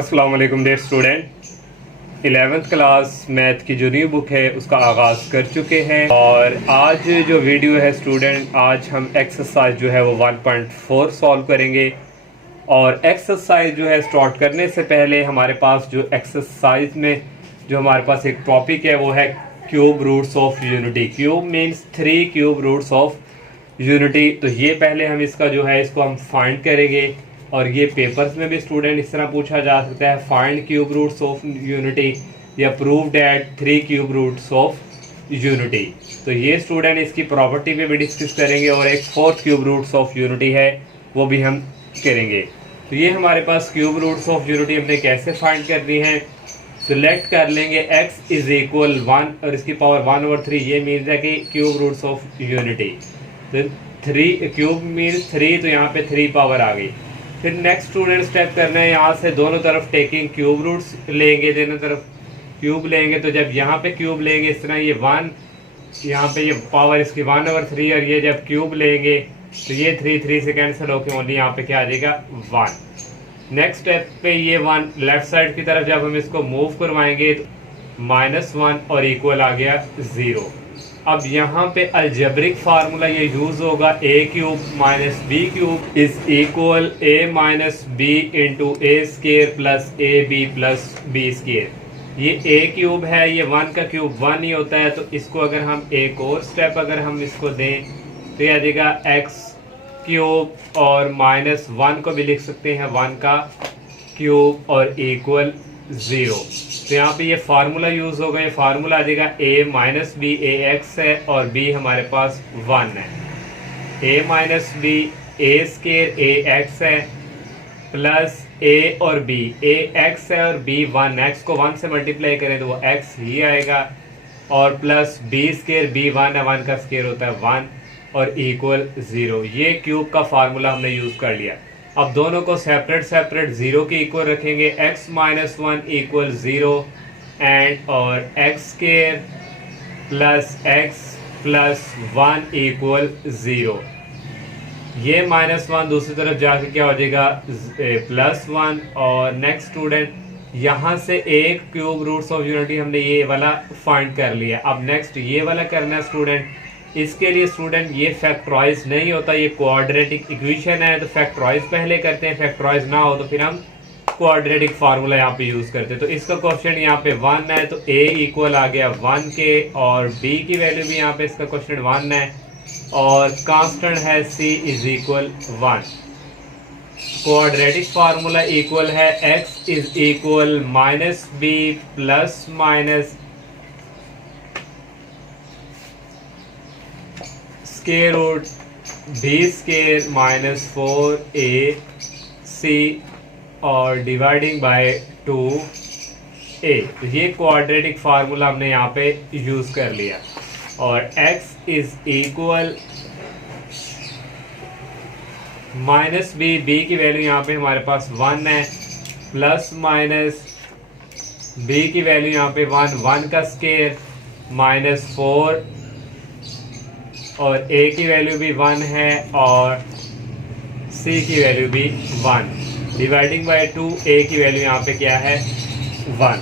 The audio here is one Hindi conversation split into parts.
अस्सलाम वालेकुम dear student. 11th class math की जो न्यू बुक है उसका आगाज़ कर चुके हैं और आज जो वीडियो है स्टूडेंट, आज हम एक्सरसाइज जो है वो 1.4 सॉल्व करेंगे। और एक्सरसाइज जो है स्टार्ट करने से पहले हमारे पास जो एक्सरसाइज में जो हमारे पास एक टॉपिक है वो है cube roots of unity. Cube means 3 cube roots of unity. तो ये पहले हम इसका जो है इसको हम फाइंड करेंगे और ये पेपर्स में भी स्टूडेंट इस तरह पूछा जा सकता है, find cube roots of unity या prove that 3 cube roots of unity. तो ये स्टूडेंट इसकी प्रॉपर्टी पे भी डिस्कस करेंगे और एक 4th cube roots of unity है वो भी हम करेंगे। तो ये हमारे पास क्यूब रूट्स ऑफ यूनिटी हमने कैसे फाइंड करनी है, तो लेट कर लेंगे x इज इक्वल 1 और इसकी पावर 1/3। ये मीन्स है कि क्यूब रूट्स ऑफ यूनिटी। तो 3 क्यूब मीन्स 3, तो यहाँ पे 3 पावर आ गई। फिर नेक्स्ट स्टूडेंट स्टेप करना है, यहाँ से दोनों तरफ टेकिंग क्यूब रूट्स लेंगे, दोनों तरफ क्यूब लेंगे। तो जब यहाँ पे क्यूब लेंगे इस तरह, ये 1 यहाँ पे ये पावर इसकी 1/3 और ये जब क्यूब लेंगे तो ये 3 से कैंसिल होके ओनली यहाँ पे क्या आ जाएगा 1। नेक्स्ट स्टेप पे ये 1 लेफ्ट साइड की तरफ जब हम इसको मूव करवाएंगे तो -1 और इक्वल आ गया 0। अब यहाँ पे अलजेब्रिक फार्मूला ये यूज होगा, a cube minus b cube is equal a minus b into a square plus a b plus b square. ये a क्यूब है, ये 1 का क्यूब 1 ही होता है। तो इसको अगर हम एक और स्टेप अगर हम इसको दें तो ये आ जाएगा x क्यूब और -1 को भी लिख सकते हैं 1 का क्यूब और इक्वल 0। तो यहाँ पे ये फार्मूला यूज होगा, ये फार्मूला आ जाएगा a minus b a x है और b हमारे पास 1 है। a minus b a square a x है प्लस a और b, a x है और b 1, x को 1 से मल्टीप्लाई करें तो वो x ही आएगा और प्लस b स्केयर b 1 है, 1 का स्केयर होता है 1 और इक्वल 0। ये क्यूब का फार्मूला हमने यूज कर लिया। अब दोनों को सेपरेट 0 के इक्वल रखेंगे, x माइनस 1 इक्वल 0 एंड और x square plus x plus 1 equal 0। ये -1 दूसरी तरफ जाके क्या हो जाएगा +1। और नेक्स्ट स्टूडेंट यहाँ से एक क्यूब रूट्स ऑफ यूनिटी हमने ये वाला फाइंड कर लिया। अब नेक्स्ट ये वाला करना है स्टूडेंट। इसके लिए स्टूडेंट ये फैक्टराइज नहीं होता, ये क्वाड्रेटिक इक्वेशन है तो फैक्टराइज पहले करते हैं, फैक्टराइज ना हो तो फिर हम क्वाड्रेटिक फार्मूला यहाँ पे यूज करते हैं। तो इसका क्वेश्चन यहाँ पे 1 है तो a इक्वल आ गया 1 के और b की वैल्यू भी यहाँ पे इसका क्वेश्चन 1 है और कांस्टेंट है c is equal 1। Quadratic formula equal है x is equal -b plus minus square root b square -4ac और डिवाइडिंग बाय 2a। तो ये क्वाड्रेटिक फार्मूला हमने यहाँ पे यूज कर लिया और x इज इक्वल -b की वैल्यू यहाँ पे हमारे पास 1 है प्लस माइनस b की वैल्यू यहाँ पे 1 का स्केयर -4 और a की वैल्यू भी 1 है और c की वैल्यू भी 1 डिवाइडिंग बाय 2 a की वैल्यू यहाँ पे क्या है 1।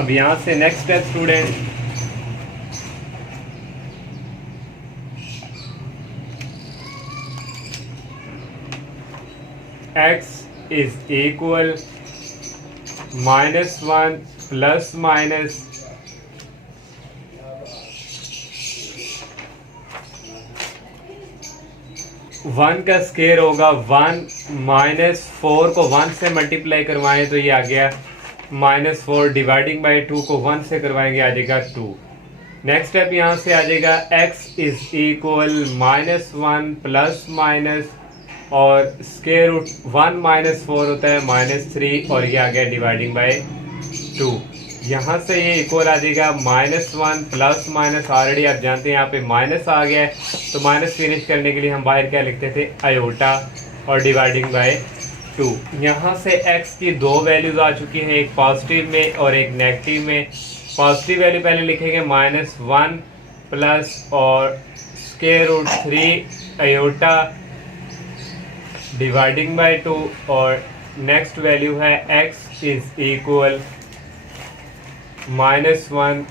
अब यहाँ से next step student, x is equal -1 plus minus one का स्केयर होगा 1 -4 को 1 से मल्टीप्लाई करवाएं तो ये आ गया -4 डिवाइडिंग बाय 2 को 1 से करवाएंगे आ जाएगा 2। नेक्स्ट स्टेप यहाँ से आ जाएगा x is equal -1 plus minus और स्केयर रूट 1 -4 होता है -3 और ये आ गया डिवाइडिंग बाय 2। यहाँ से ये इक्वल आ जाएगा -1 प्लस माइनस, ऑलरेडी आप जानते हैं यहाँ पे माइनस आ गया है तो माइनस फिनिश करने के लिए हम बाहर क्या लिखते थे आयोटा और डिवाइडिंग बाय 2। यहाँ से x की 2 वैल्यूज आ चुकी हैं, एक पॉजिटिव में और एक नेगेटिव में। पॉजिटिव वैल्यू पहले लिखेंगे -1 प्लस और square root 3 iota dividing by 2 और नेक्स्ट वैल्यू है x इज इक्वल -1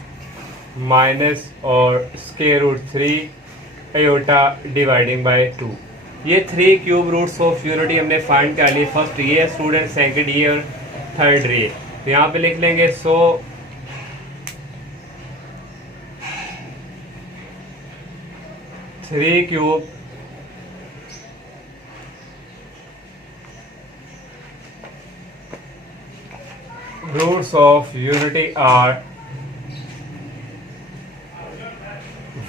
माइनस और square root 3 iota dividing by 2। ये 3 क्यूब रूट्स ऑफ यूनिटी हमने फाइंड कर ली। फर्स्ट ये स्टूडेंट, सेकंड ये और थर्ड ये। तो यहाँ पे लिख लेंगे 3 cube roots of unity are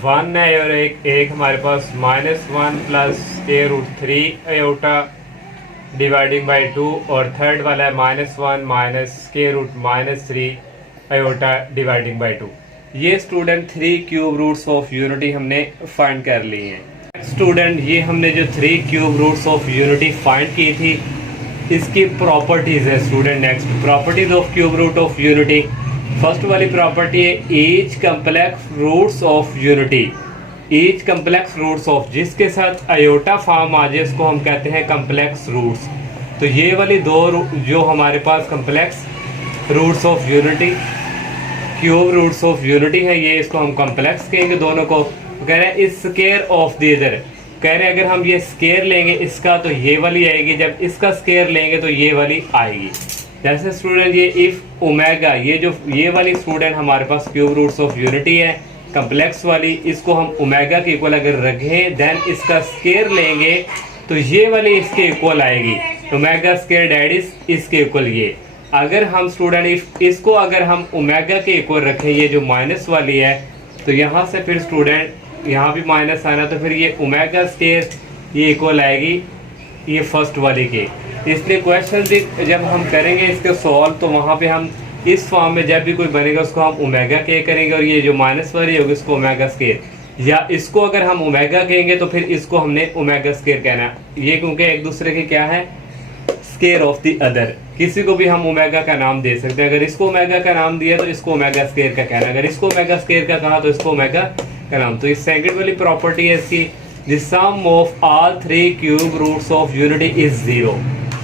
1 है और एक हमारे पास -1 plus square root 3 iota dividing by 2 और थर्ड वाला है -1 minus square root -3 iota dividing by 2। ये student 3 cube roots of unity हमने फाइंड कर ली हैं। स्टूडेंट ये हमने जो 3 cube roots of unity find की थी, इसकी प्रॉपर्टीज है student. Next properties of cube root of unity. First वाली प्रॉपर्टी है each complex roots of unity. Each complex roots of, जिसके साथ आयोटा फॉर्म आ जाए इसको हम कहते हैं कम्प्लेक्स रूट्स। तो ये वाली दो जो हमारे पास complex roots of unity, cube roots of unity है, ये इसको हम कम्प्लेक्स कहेंगे दोनों को। कह रहे हैं इस स्क्वायर ऑफ द अदर, कह रहे हैं अगर हम ये स्क्वायर लेंगे इसका तो ये वाली आएगी, जब इसका स्क्वायर लेंगे तो ये वाली आएगी। जैसे स्टूडेंट ये इफ ओमेगा, ये वाली स्टूडेंट हमारे पास क्यूब रूट्स ऑफ यूनिटी है कम्प्लेक्स वाली, इसको हम ओमेगा के इक्वल अगर रखें देन इसका स्क्वायर लेंगे तो ये वाली इसके इक्वल आएगी। ओमेगा स्क्वायर डैट इज इसके इक्वल ये। अगर हम स्टूडेंट इसको अगर हम ओमेगा के इक्वल रखें, ये जो माइनस वाली है, तो यहाँ से फिर स्टूडेंट यहाँ भी माइनस आना, तो फिर ये ओमेगा स्क्वायर ये इक्वल आएगी ये फर्स्ट वाली के। इसलिए क्वेश्चन जब हम करेंगे इसके सॉल्व तो वहाँ पे हम इस फॉर्म में जब भी कोई बनेगा उसको हम ओमेगा के करेंगे और ये जो माइनस वाली होगी उसको ओमेगा स्क्वायर, या इसको अगर हम ओमेगा कहेंगे तो फिर इसको हमने ओमेगा स्क्वायर कहना है। ये क्योंकि एक दूसरे के क्या है, स्क्वायर ऑफ द अदर। किसी को भी हम ओमेगा का नाम दे सकते हैं। अगर इसको ओमेगा का नाम दिया तो इसको ओमेगा स्क्वायर का कहना, अगर इसको ओमेगा स्क्वायर का कहा तो इसको ओमेगा का नाम। तो इस सेकंड वाली प्रॉपर्टी है इसकी, the sum of all 3 cube roots of unity is 0।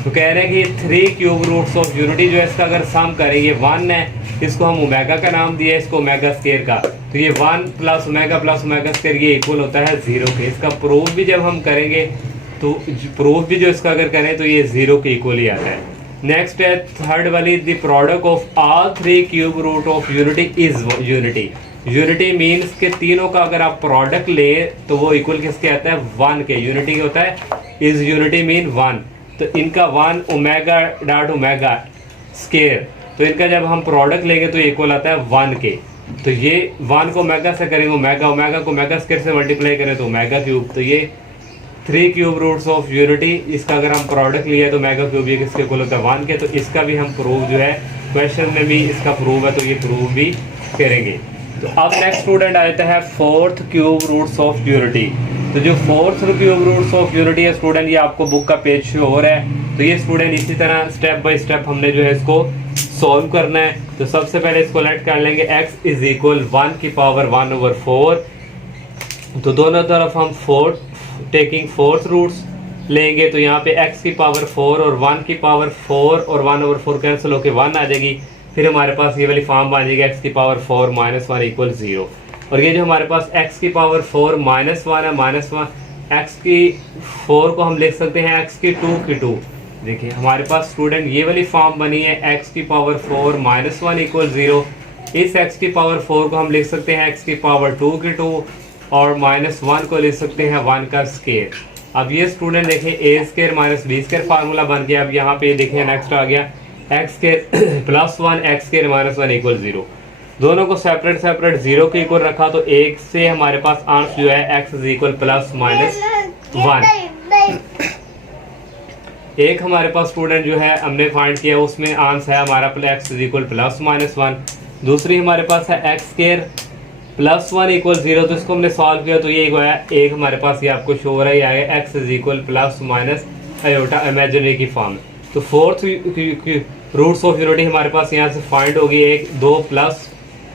तो कह रहे हैं कि 3 क्यूब रूट्स ऑफ यूनिटी जो है इसका अगर सम करेंगे 1 है, इसको हम ओमेगा का नाम दिया, इसको ओमेगा स्क्वायर का, तो ये 1 प्लस ओमेगा स्क्वायर ये इक्वल होता है 0 के। इसका प्रूफ भी जब हम करेंगे तो प्रूफ भी जो इसका अगर करें तो ये 0 के इक्वल ही आता है। नेक्स्ट है थर्ड वाली, the product of all 3 cube root of unity is unity. Unity means के तीनों का अगर आप प्रोडक्ट ले तो वो इक्वल किसके आता है, 1 के। यूनिटी क्या होता है, इज यूनिटी मीन 1। तो इनका 1 ओमेगा डॉट ओमेगा स्क्वायर, तो इनका जब हम प्रोडक्ट लेंगे तो इक्वल आता है 1 के। तो ये 1 को ओमेगा से करेंगे, ओमेगा को ओमेगा स्क्वायर से मल्टीप्लाई करें तो ओमेगा क्यूब। तो ये 3 क्यूब रूट्स ऑफ यूनिटी, इसका अगर हम प्रोडक्ट लिया तो ओमेगा क्यूब ये किसके इक्वल होता है, 1 के। तो इसका भी हम प्रूफ जो है क्वेश्चन में भी इसका प्रूफ है, तो ये प्रूफ भी करेंगे। तो अब नेक्स्ट स्टूडेंट आता है 4th cube roots of unity. तो जो 4th cube roots of unity है स्टूडेंट, ये आपको बुक का पेज शो हो रहा है। तो ये स्टूडेंट इसी तरह स्टेप बाय स्टेप हमने जो है इसको सॉल्व करना है। तो सबसे पहले इसको लेट कर लेंगे, x इज इक्वल 1 की पावर 1/4। तो दोनों तरफ हम 4 टेकिंग 4th रूट्स लेंगे, तो यहाँ पे x की पावर 4 और 1 की पावर 4 और 1/4 कैंसिल होकर 1 आ जाएगी। फिर हमारे पास ये वाली फॉर्म बन जाएगी x की पावर 4 - 1 इक्वल 0। और ये जो हमारे पास x की पावर 4 - 1 है, -1 x की 4 को हम लिख सकते हैं x की 2 की 2। देखिए हमारे पास स्टूडेंट ये वाली फॉर्म बनी है x की पावर 4 - 1 इक्वल 0। इस x की पावर 4 को हम लिख सकते हैं x की पावर 2 की 2 और -1 को लिख सकते हैं 1 का स्क्वायर। अब ये स्टूडेंट देखें a square minus b square formula बन गया। अब यहाँ पे देखिए नेक्स्ट आ गया x square plus 1 x square minus 1 equal 0। दोनों को सेपरेट 0 के इक्वल रखा, तो एक से हमारे पास आंसर जो है x is equal plus minus 1। एक हमारे पास स्टूडेंट जो है हमने फाइंड किया उसमें आंसर है हमारा x is equal plus minus 1। दूसरी हमारे पास है x स्क्वायर प्लस 1 इक्वल 0। तो इसको हमने सॉल्व किया तो ये एक हमारे पास ये आपको शो हो रहा है, आएगा x is equal plus minus iota imaginary की फॉर्म। तो 4th रूट्स ऑफ यूनिटी हमारे पास यहाँ से फाइंड होगी, 1 2 प्लस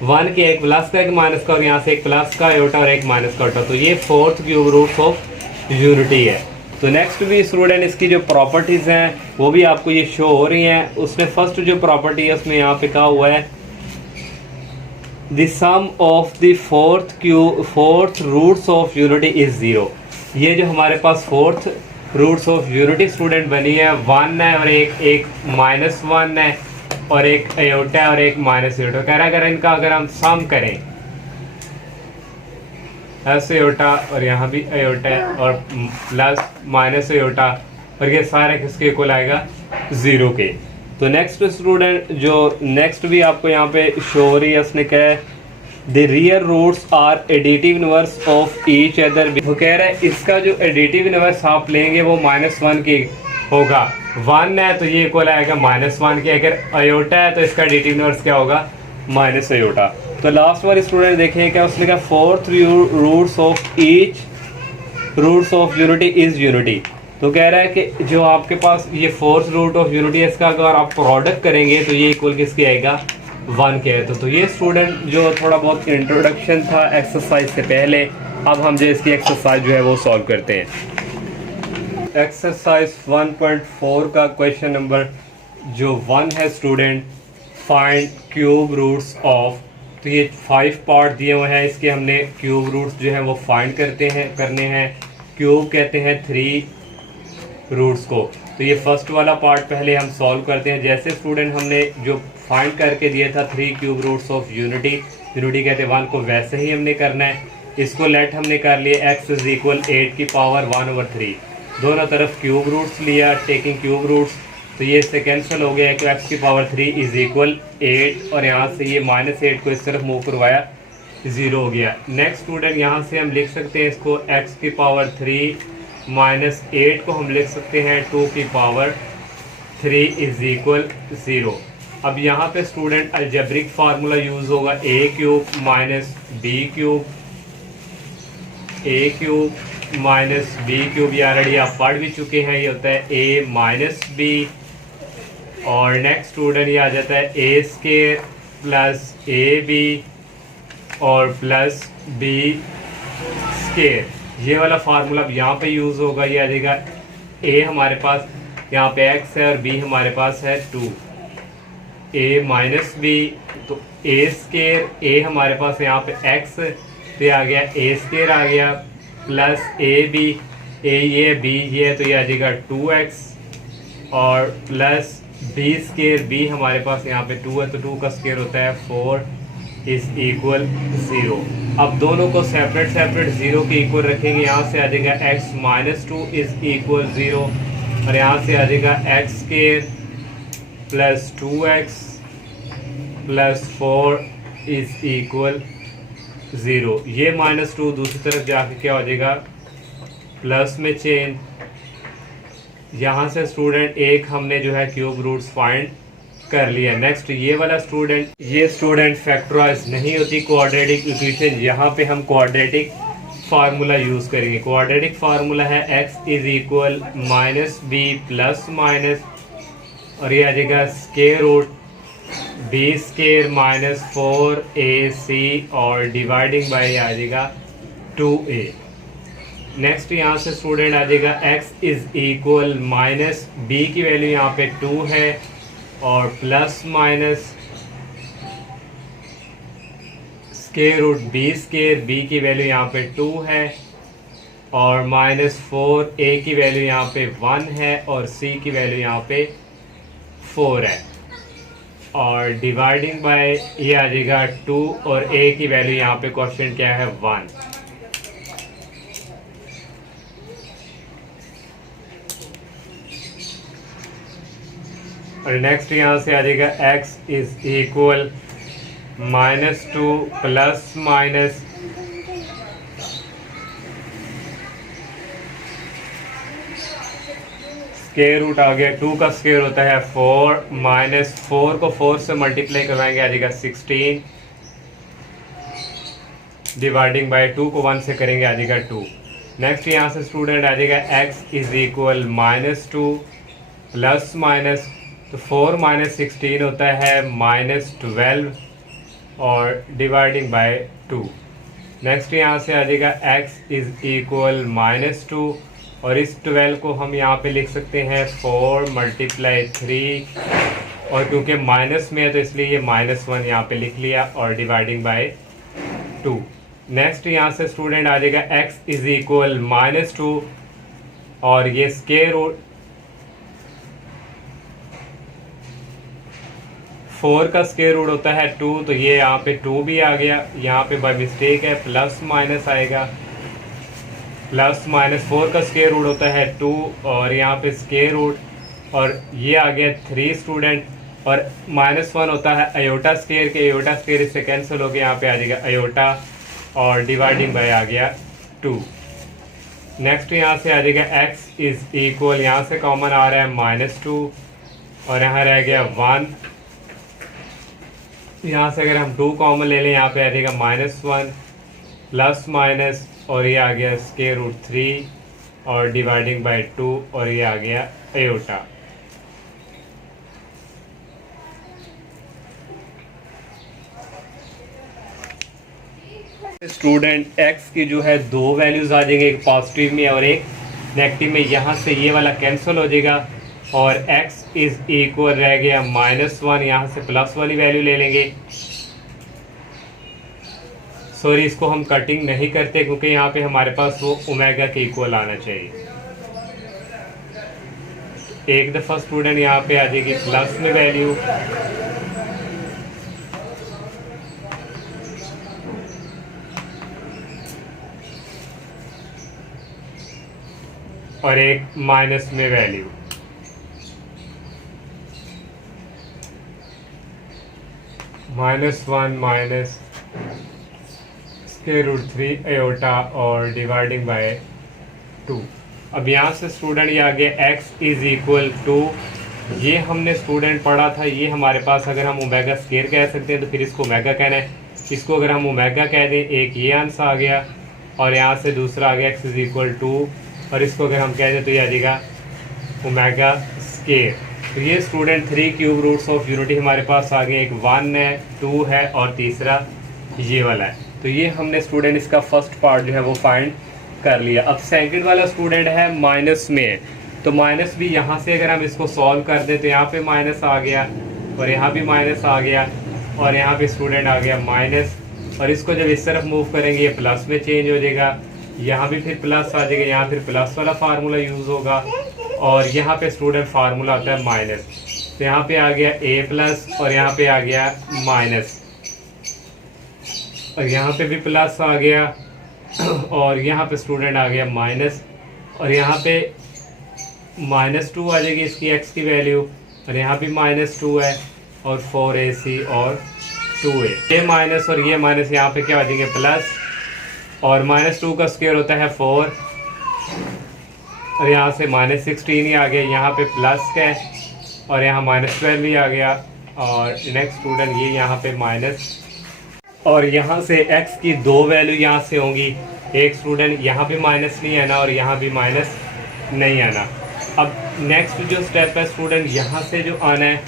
1 के, एक प्लस का एक माइनस का, और यहाँ से एक प्लस का आयोटा और एक माइनस का आयोटा। तो ये 4th cube roots of unity है। तो नेक्स्ट भी स्टूडेंट इसकी जो प्रॉपर्टीज़ हैं वो भी आपको ये शो हो रही हैं। उसमें फर्स्ट जो प्रॉपर्टी है उसमें यहाँ पे कहा हुआ है the sum of the fourth roots of unity is zero. ये जो हमारे पास fourth roots of unity student बनी है, 1 है और एक -1 है और एक आयोटा है और एक माइनस आयोटा। कह रहा है अगर इनका अगर हम सम करें एस आयोटा और यहाँ भी आयोटा है और प्लस माइनस आयोटा और ये सारे किसके इक्वल आएगा 0 के। तो नेक्स्ट स्टूडेंट जो नेक्स्ट भी आपको यहाँ पे शो हो रही है, उसने क्या है the real roots are additive inverse of each other. वो कह रहा है इसका जो एडिटिव इनवर्स आप लेंगे वो -1 की होगा। 1 है तो ये इक्वल आएगा -1 के, अगर आयोटा है तो इसका एडिटिव इनवर्स क्या होगा माइनस आयोटा। तो लास्ट वाले स्टूडेंट देखें क्या उसने कहा fourth roots of each roots of unity is unity. तो कह रहा है कि जो आपके पास ये फोर्थ रूट ऑफ यूनिटी है इसका अगर आप प्रोडक्ट करेंगे तो ये इक्वल किसके आएगा 1 के है। तो ये स्टूडेंट जो थोड़ा बहुत इंट्रोडक्शन था एक्सरसाइज से पहले, अब हम जो इसकी एक्सरसाइज जो है वो सॉल्व करते हैं। एक्सरसाइज 1.4 का क्वेश्चन नंबर जो 1 है student, find cube roots of. तो ये 5 पार्ट दिए हुए हैं, इसके हमने क्यूब रूट्स जो है वो फाइंड करने हैं। क्यूब कहते हैं 3 रूट्स को। तो ये फर्स्ट वाला पार्ट पहले हम सॉल्व करते हैं। जैसे स्टूडेंट हमने जो फाइंड करके दिया था 3 क्यूब रूट्स ऑफ यूनिटी कहते हैं 1 को, वैसे ही हमने करना है। इसको लेट हमने कर लिया x इज इक्वल 8 की पावर 1/3, दोनों तरफ क्यूब रूट्स लिया टेकिंग क्यूब रूट्स। तो ये इससे कैंसिल हो गया कि x की पावर 3 इज इक्वल 8 और यहाँ से ये -8 को इस तरफ मूव करवाया 0 हो गया। नेक्स्ट स्टूडेंट यहाँ से हम लिख सकते हैं इसको x की पावर 3 -8 को हम लिख सकते हैं 2 की पावर 3 इज इक्वल 0। अब यहाँ पे स्टूडेंट अलजेब्रिक फार्मूला यूज़ होगा a³ minus a³ minus b³। ये ऑलरेडी आप पढ़ भी चुके हैं, ये होता है a माइनस b। और नेक्स्ट स्टूडेंट ये आ जाता है a² प्लस ab और प्लस b²। ये वाला फार्मूला अब यहाँ पे यूज़ होगा। ये आ जाएगा a हमारे पास यहाँ पे x है और b हमारे पास है 2, a माइनस b। तो a² a हमारे पास यहाँ पे x, तो ये आ गया a² आ गया प्लस ab, a ये b ये, तो ये आ जाएगा 2x और प्लस b² b हमारे पास यहाँ पे 2 है तो 2 का स्क्वायर होता है 4 इज इक्वल 0। अब दोनों को सेपरेट 0 के इक्वल रखेंगे। यहाँ से आ जाएगा x माइनस 2 इज इक्वल 0 और यहाँ से आ जाएगा x² plus 2x plus 4 is equal 0। ये -2 दूसरी तरफ जाके क्या हो जाएगा प्लस में चेंज। यहाँ से स्टूडेंट एक हमने जो है क्यूब रूट्स फाइंड कर लिया। नेक्स्ट ये वाला स्टूडेंट, ये स्टूडेंट फैक्टराइज नहीं होती क्वाड्रेटिक इक्वेशन, यहाँ पे हम क्वाड्रेटिक फार्मूला यूज़ करेंगे। क्वाड्रेटिक फार्मूला है x is equal -b plus minus और ये आ जाएगा square root b² minus 4ac और डिवाइडिंग बाय आ जाएगा 2a। नेक्स्ट यहाँ से स्टूडेंट आ जाएगा x इज इक्वल -b की वैल्यू यहाँ पे 2 है और plus minus square root b² b की वैल्यू यहाँ पे 2 है और -4a की वैल्यू यहाँ पे 1 है और c की वैल्यू यहाँ पे 4 है और डिवाइडिंग बाय ये आ जाएगा 2 और a की वैल्यू यहाँ पे क्वेश्चन क्या है 1। और नेक्स्ट यहाँ से आ जाएगा x is equal -2 plus minus square root आ गया 2 का स्क्वायर होता है 4 माइनस 4 को 4 से मल्टीप्लाई करवाएंगे आ जाएगा 16 डिवाइडिंग बाय 2 को 1 से करेंगे आ जाएगा 2। नेक्स्ट यहाँ से स्टूडेंट आ जाएगा x is equal -2 plus minus, तो 4 माइनस 16 होता है -12 और डिवाइडिंग बाय 2। नेक्स्ट यहाँ से आ जाएगा x इज इक्वल -2 और इस 12 को हम यहाँ पे लिख सकते हैं 4 × 3, और क्योंकि माइनस में है तो इसलिए ये -1 यहाँ पे लिख लिया, और डिवाइडिंग बाय 2। नेक्स्ट यहाँ से स्टूडेंट आ जाएगा x इज इक्वल -2, और ये स्क्वायर रूट 4 का स्क्वायर रूट होता है 2, तो ये यहाँ पे 2 भी आ गया, यहाँ पे बाय मिस्टेक है प्लस माइनस आएगा, प्लस माइनस 4 का स्क्वायर रूट होता है 2, और यहाँ पे स्क्वायर रूट, और ये आ गया 3 स्टूडेंट, और -1 होता है अयोटा स्क्वायर के, अयोटा स्क्वायर इससे कैंसिल हो गया, यहाँ पे आ जाएगा अयोटा, और डिवाइडिंग बाय आ गया 2। नेक्स्ट यहाँ से आ जाएगा x इज इक्वल, यहाँ से कॉमन आ रहा है -2, और यहाँ रह गया 1, यहाँ से अगर हम 2 कॉमन ले लें यहाँ पे आ जाएगा -1 प्लस माइनस, और ये आ गया स्क्वायर रूट 3, और डिवाइडिंग बाय 2, और ये आ गया अयोटा। स्टूडेंट x की जो है 2 वैल्यूज आ जाएंगे, एक पॉजिटिव में और एक नेगेटिव में, यहाँ से ये वाला कैंसिल हो जाएगा, और x इज इक्वल रह गया -1, यहाँ से प्लस वाली वैल्यू ले लेंगे। सॉरी, इसको हम कटिंग नहीं करते क्योंकि यहाँ पे हमारे पास वो ओमेगा के इक्वल आना चाहिए। एक दफ़ा स्टूडेंट यहाँ पे आ जाएगी प्लस में वैल्यू, और एक माइनस में value, -1 minus square root 3 iota, और डिवाइडिंग बाय 2। अब यहाँ से स्टूडेंट ये आ गया x इज इक्वल टू, ये हमने स्टूडेंट पढ़ा था, ये हमारे पास अगर हम ओमेगा स्क्वायर कह सकते हैं तो फिर इसको ओमेगा कहना है, इसको अगर हम ओमेगा कह दें, एक ये आंसर आ गया, और यहाँ से दूसरा आ गया x इज इक्वल टू, और इसको अगर हम कह दें तो ये आ जाएगा ओमेगा स्क्वायर। तो ये student 3 cube roots of unity हमारे पास आ गए, एक 1 है, 2 है, और तीसरा ये वाला है। तो ये हमने स्टूडेंट इसका फर्स्ट पार्ट जो है वो फाइंड कर लिया। अब सेकंड वाला स्टूडेंट है माइनस में, तो माइनस भी यहाँ से अगर हम इसको सॉल्व कर दें तो यहाँ पे माइनस आ गया, और यहाँ भी माइनस आ गया, और यहाँ पे स्टूडेंट आ गया माइनस, और इसको जब इस तरफ मूव करेंगे ये प्लस में चेंज हो जाएगा, यहाँ भी फिर प्लस आ जाएगा, यहाँ फिर प्लस वाला फार्मूला यूज़ होगा, और यहाँ पे स्टूडेंट फार्मूला आता है माइनस, तो यहाँ पे आ गया a+, और यहाँ पे आ गया माइनस, और यहाँ पे भी प्लस आ गया, और यहाँ पे स्टूडेंट आ गया माइनस, और यहाँ पे -2 आ जाएगी इसकी x की वैल्यू, और यहाँ भी -2 है, और 4ac और 2a, ये माइनस और ये माइनस यहाँ पे क्या आ जाएंगे प्लस, और -2 का स्क्वायर होता है 4, और यहाँ से -16 ही आ गया, यहाँ पे प्लस है, और यहाँ -12 भी आ गया, और नेक्स्ट स्टूडेंट ये यहाँ पे माइनस, और यहाँ से x की 2 वैल्यू यहाँ से होंगी, एक स्टूडेंट यहाँ भी माइनस नहीं आना, और यहाँ भी माइनस नहीं आना। अब नेक्स्ट जो स्टेप है स्टूडेंट, यहाँ से जो आना है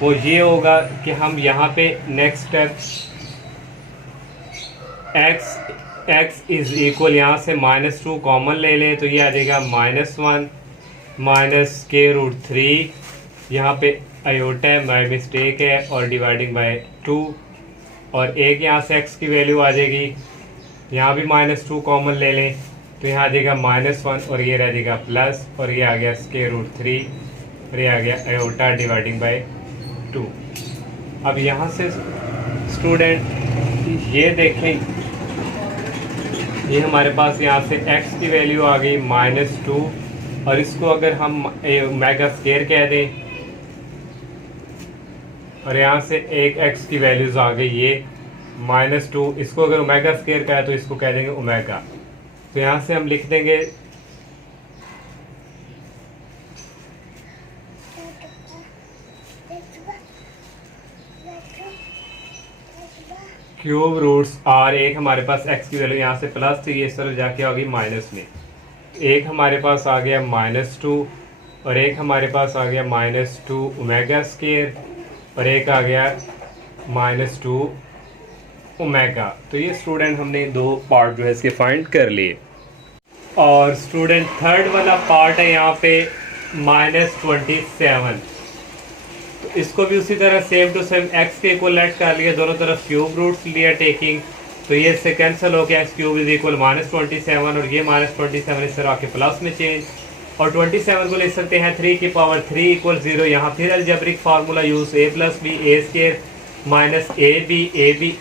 वो ये होगा कि हम यहाँ पे next step x is equal, यहाँ से -2 कॉमन ले लें तो ये आ जाएगा -1 माइनस स्क्वायर रूट 3, यहाँ पे अयोटा है, बाय मिस्टेक है, और डिवाइडिंग बाय 2, और एक यहाँ से x की वैल्यू आ जाएगी, यहाँ भी -2 कॉमन ले लें तो यहाँ आ जाएगा -1, और ये रह जाएगा प्लस, और ये आ गया स्क्वायर रूट 3, और ये आ गया अयोटा डिवाइडिंग बाय 2। अब यहाँ से स्टूडेंट ये देखें, ये हमारे पास यहाँ से x की वैल्यू आ गई -2, और इसको अगर हम ओमेगा स्क्वायर कह दें, और यहाँ से एक x की वैल्यूज आ गई ये -2, इसको अगर ओमेगा स्क्वायर का है तो इसको कह देंगे ओमेगा, तो यहाँ से हम लिख देंगे क्यूब रूट्स r, एक हमारे पास x की वैल्यू यहाँ से प्लस थी, ये इस तरफ जाके आ गई माइनस में, एक हमारे पास आ गया -2, और एक हमारे पास आ गया -2 ओमेगा स्क्वायर, और एक आ गया -2 ओमेगा। तो ये स्टूडेंट हमने 2 पार्ट जो है इसके फाइंड कर लिए। और स्टूडेंट थर्ड वाला पार्ट है यहाँ पे -27। तो इसको भी उसी तरह सेम टू सेम एक्स के इक्वल लेट कर लिया, दोनों तरफ क्यूब रूट्स लिया टेकिंग, तो ये इससे कैंसिल हो गया, एक्स क्यूब इज इक्वल -27 और ये -27 इस तरह आके प्लस में चेंज, और 27 को लिख सकते हैं 3 की पावर 3 इक्वल 0। यहाँ फिर algebraic formula use a plus b a square minus a b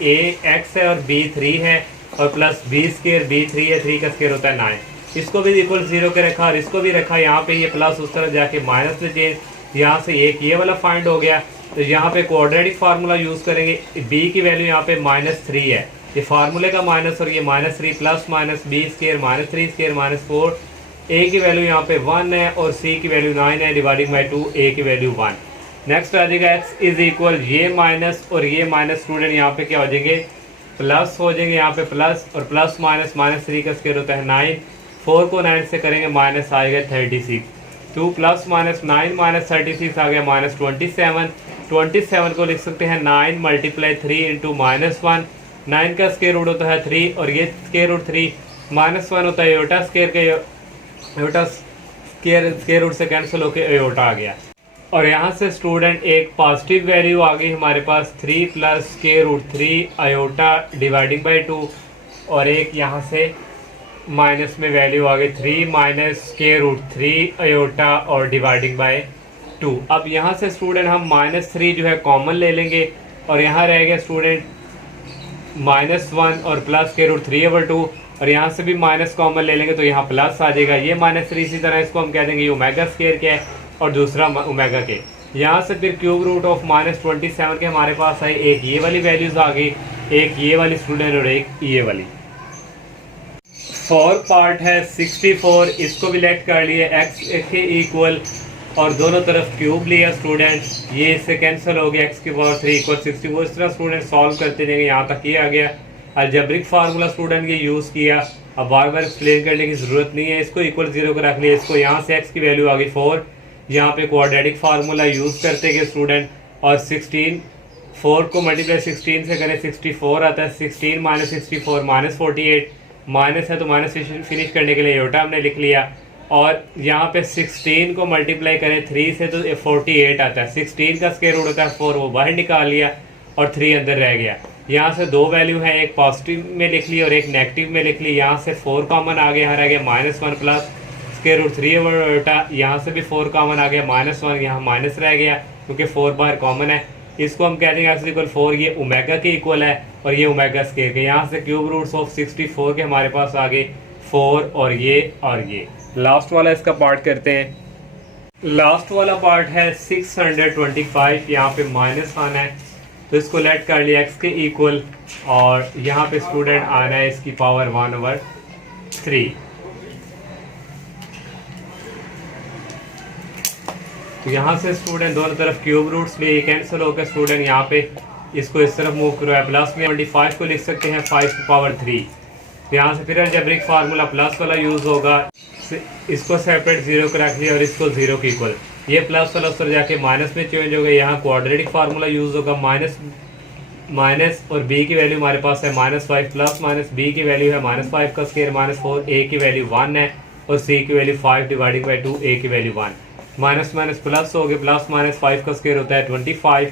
a x है और b 3 है और प्लस बी स्केयर b 3 है, 3 का स्केयर होता है 9। इसको भी इक्वल 0 के रखा और इसको भी रखा, यहाँ पे ये प्लस उस तरह जाके माइनस में चेंज, यहाँ से एक ये वाला फाइंड हो गया। तो यहाँ पे क्वाड्रेटिक फार्मूला यूज करेंगे, b की वैल्यू यहाँ पे -3 है, ये फार्मूले का माइनस और ये -3 plus minus b square -3 square -4, a की वैल्यू यहाँ पे 1 है और c की वैल्यू 9 है, डिवाइडिंग बाई 2 a की वैल्यू 1। नेक्स्ट आ जाएगा x इज इक्वल ये माइनस और ये माइनस, स्टूडेंट यहाँ पे क्या हो जाएंगे प्लस हो जाएंगे, यहाँ पे प्लस और प्लस माइनस -3 का स्केयर होता है 9, 4 को 9 से करेंगे माइनस आएगा 36, 2 प्लस माइनस 9 माइनस 36 आ गया -27। 27 को लिख सकते हैं 9 मल्टीप्लाई 3 इंटू -1, 9 का स्केयर रूट होता है 3 और ये स्केयर रूट 3 -1 होता है एयोटा स्केयर के, एयोटा स्केयर रूट से कैंसिल होकर एयोटा आ गया। और यहाँ से स्टूडेंट एक पॉजिटिव वैल्यू आ गई हमारे पास 3 plus square root 3 iota dividing by 2, और एक यहाँ से माइनस में वैल्यू आ गई 3 माइनस स्केयर रूट 3 आयोटा और डिवाइडिंग बाई 2। अब यहाँ से स्टूडेंट हम -3 जो है कॉमन ले लेंगे और यहाँ रह गया स्टूडेंट -1 और प्लस स्केयर रूट 3/2, और यहाँ से भी माइनस कॉमन ले लेंगे तो यहाँ प्लस आ जाएगा, ये -3 इसी तरह इसको हम कह देंगे ये ओमेगा स्केयर के है और दूसरा ओमेगा के। यहाँ से फिर क्यूब रूट ऑफ -27 के हमारे पास आई, एक ये वाली वैल्यूज आ गई, एक ये वाली स्टूडेंट और एक ये वाली। फोर्थ पार्ट है 64, इसको भी लेट कर लिए x के इक्वल और दोनों तरफ क्यूब लिया स्टूडेंट, ये इससे कैंसिल हो गया, x की पावर 3 इक्वल 64। इस तरह स्टूडेंट सॉल्व करते रहेंगे, यहाँ तक ये आ गया। अलजेब्रिक फार्मूला स्टूडेंट ये यूज़ किया, अब बार बार एक्सप्लेन करने की ज़रूरत नहीं है, इसको इक्वल 0 को रख लिया, इसको यहाँ से x की वैल्यू आ गई 4, यहाँ पे क्वाड्रेटिक फार्मूला यूज़ करते गए स्टूडेंट, और 16 4 को मल्टीप्लाई 16 से करें 64 आता है, 16 माइनस 64 -48, माइनस है तो माइनस फिनिश करने के लिए योटा हमने लिख लिया, और यहाँ पे 16 को मल्टीप्लाई करें 3 से तो 48 आता है, 16 का स्क्वायर रूट होता है 4, वो बाहर निकाल लिया और 3 अंदर रह गया। यहाँ से दो वैल्यू है, एक पॉजिटिव में लिख ली और एक नेगेटिव में लिख ली, यहाँ से 4 कॉमन आ गया, यहाँ रह गया -1 प्लस स्क्वायर रूट 3/, यहाँ से भी 4 कॉमन आ गया -1, यहाँ माइनस रह गया क्योंकि 4 बाहर कॉमन है, इसको हम कहते हैं x = 4, ये ओमेगा के इक्वल है और ये ओमेगा स्क्वायर के। यहाँ से क्यूब रूट्स ऑफ 64 के हमारे पास आ गए 4 और ये। लास्ट वाला इसका पार्ट करते हैं। लास्ट वाला पार्ट है 625, यहाँ पे माइनस आना है तो इसको लेट कर लिया x के इक्वल, और यहाँ पे स्टूडेंट आना है इसकी पावर 1/3। तो यहाँ से स्टूडेंट दोनों तरफ क्यूब रूट्स लिए कैंसिल होकर स्टूडेंट यहाँ पे इसको इस तरफ मूव करो है, प्लस में 25 को लिख सकते हैं 5/3। तो यहाँ से फिर अलजेब्रिक फार्मूला प्लस वाला यूज़ होगा, इसको सेपरेट 0 को रख लिया और इसको 0 के इक्वल, ये प्लस वाला उस तरह जाके माइनस में चेंज हो गया। यहाँ क्वाड्रेटिक फार्मूला यूज़ होगा, माइनस और b की वैल्यू हमारे पास है -5 प्लस माइनस b की वैल्यू है -5 का स्क्वायर -4, a की वैल्यू 1 है और c की वैल्यू 5 डिवाइडिंग बाई 2, a की वैल्यू 1, माइनस माइनस प्लस हो गए, प्लस माइनस 5 का स्क्वायर होता है 25,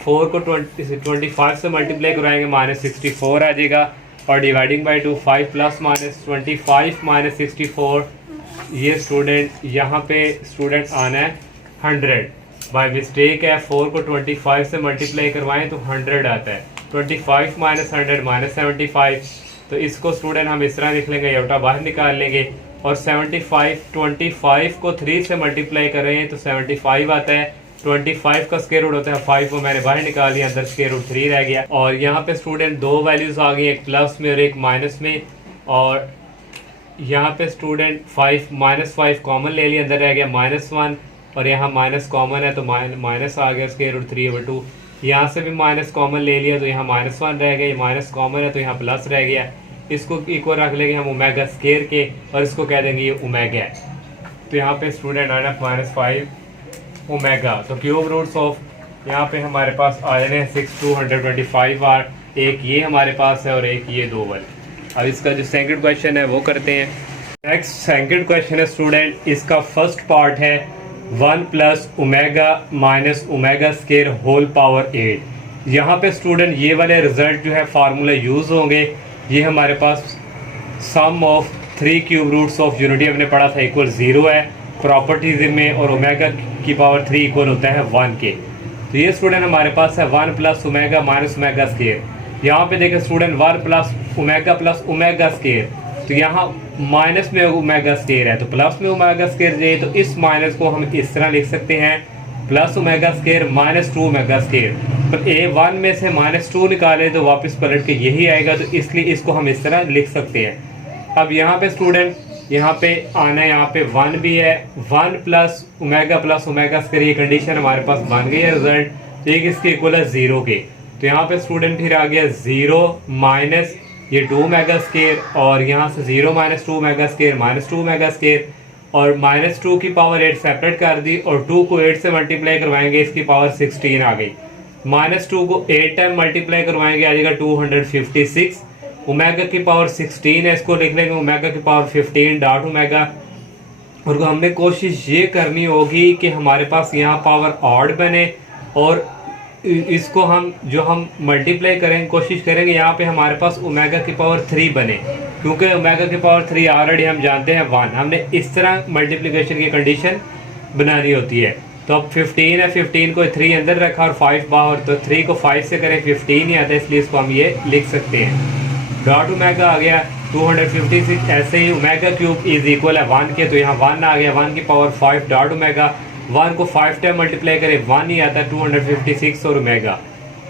4 को 25 से मल्टीप्लाई कराएंगे -64 आ जाएगा, और dividing by 2 5 plus minus 25 minus 64, ये स्टूडेंट यहाँ पे स्टूडेंट आना है 100, बाय मिस्टेक है 4 को 25 से मल्टीप्लाई करवाएं तो 100 आता है, 25 माइनस 100 माइनस 75, तो इसको स्टूडेंट हम इस तरह लिख लेंगे, योटा बाहर निकाल लेंगे, और 25 को 3 से मल्टीप्लाई कर रहे हैं तो 75 आता है, 25 का स्क्वायर रूट होता है 5 को मैंने बाहर निकाल लिया, अंदर स्क्वायर रूट 3 रह गया। और यहाँ पे स्टूडेंट दो वैल्यूज़ आ गई, एक प्लस में और एक माइनस में, और यहाँ पे स्टूडेंट -5 कॉमन ले लिया, अंदर रह गया -1, और यहाँ माइनस कॉमन है तो माइनस आ गया स्क्वायर रूट 3/2, यहाँ से भी माइनस कॉमन ले लिया तो यहाँ -1 रह गया, माइनस कॉमन है तो यहाँ प्लस रह गया, इसको इक्वल रख लेंगे हम ओमेगा स्क्वायर के और इसको कह देंगे ये ओमेगा है। तो यहाँ पे स्टूडेंट आना -5 ओमेगा, तो क्यूब रूट्स ऑफ यहाँ पे हमारे पास आ जाने हैं 6/225 आर, एक ये हमारे पास है और एक ये 2 वाले। अब इसका जो सेकंड क्वेश्चन है वो करते हैं। नेक्स्ट सेकंड क्वेश्चन है स्टूडेंट, इसका फर्स्ट पार्ट है 1 plus omega minus omega square whole power 8। यहाँ पे स्टूडेंट ये वाले रिजल्ट जो है फार्मूला यूज़ होंगे। ये हमारे पास sum of 3 cube roots of unity हमने पढ़ा था इक्वल 0 है प्रॉपर्टीज में, और ओमेगा की पावर 3 इक्वल होता है 1 के। तो ये स्टूडेंट हमारे पास है 1 plus omega minus omega square. यहाँ पे देखें स्टूडेंट 1 प्लस ओमेगा स्केयर, तो यहाँ माइनस में ओमेगा स्केयर है तो प्लस में ओमेगा स्केयर जाए, तो इस माइनस को हम इस तरह लिख सकते हैं plus omega square minus 2 omega square. तो A1 में से -2 निकाले तो वापस पलट के यही आएगा, तो इसलिए इसको हम इस तरह लिख सकते हैं। अब यहाँ पे स्टूडेंट यहाँ पे आना है, यहाँ पे 1 भी है, 1 प्लस ओमेगा स्केयर, ये कंडीशन हमारे पास बन गई है रिजल्ट। तो एक इसके इक्वल है 0 के, तो यहाँ पे स्टूडेंट फिर आ गया 0 माइनस ये 2 ओमेगा स्केयर, और यहाँ से 0 minus 2 omega square minus 2 omega square, और -2 की पावर 8 सेपरेट कर दी, और 2 को 8 से मल्टीप्लाई करवाएंगे, इसकी पावर 16 आ गई। -2 को 8 टाइम मल्टीप्लाई करवाएंगे आ जाएगा 256। ओमेगा की पावर 16 है, इसको लिख लेंगे ओमेगा की पावर 15 डॉट ओमेगा। और हमने कोशिश ये करनी होगी कि हमारे पास यहाँ पावर ऑड बने, और इसको हम मल्टीप्लाई करेंगे, कोशिश करेंगे यहाँ पे हमारे पास ओमेगा की पावर 3 बने, क्योंकि ओमेगा की पावर 3 ऑलरेडी हम जानते हैं 1। हमने इस तरह मल्टीप्लिकेशन की कंडीशन बनानी होती है। तो अब 15 है, 15 को 3 अंदर रखा और 5 बाहर, तो 3 को 5 से करें 15 ही आता है, इसलिए इसको हम ये लिख सकते हैं। डॉट ओमेगा आ गया 256। ऐसे ही ओमेगा क्यूब इज इक्वल है 1 के, तो यहाँ 1 आ गया, 1 की पावर 5 डॉट ओमेगा। 1 को 5 टाइम मल्टीप्लाई करें 1 ही आता है 256 और ओमेगा।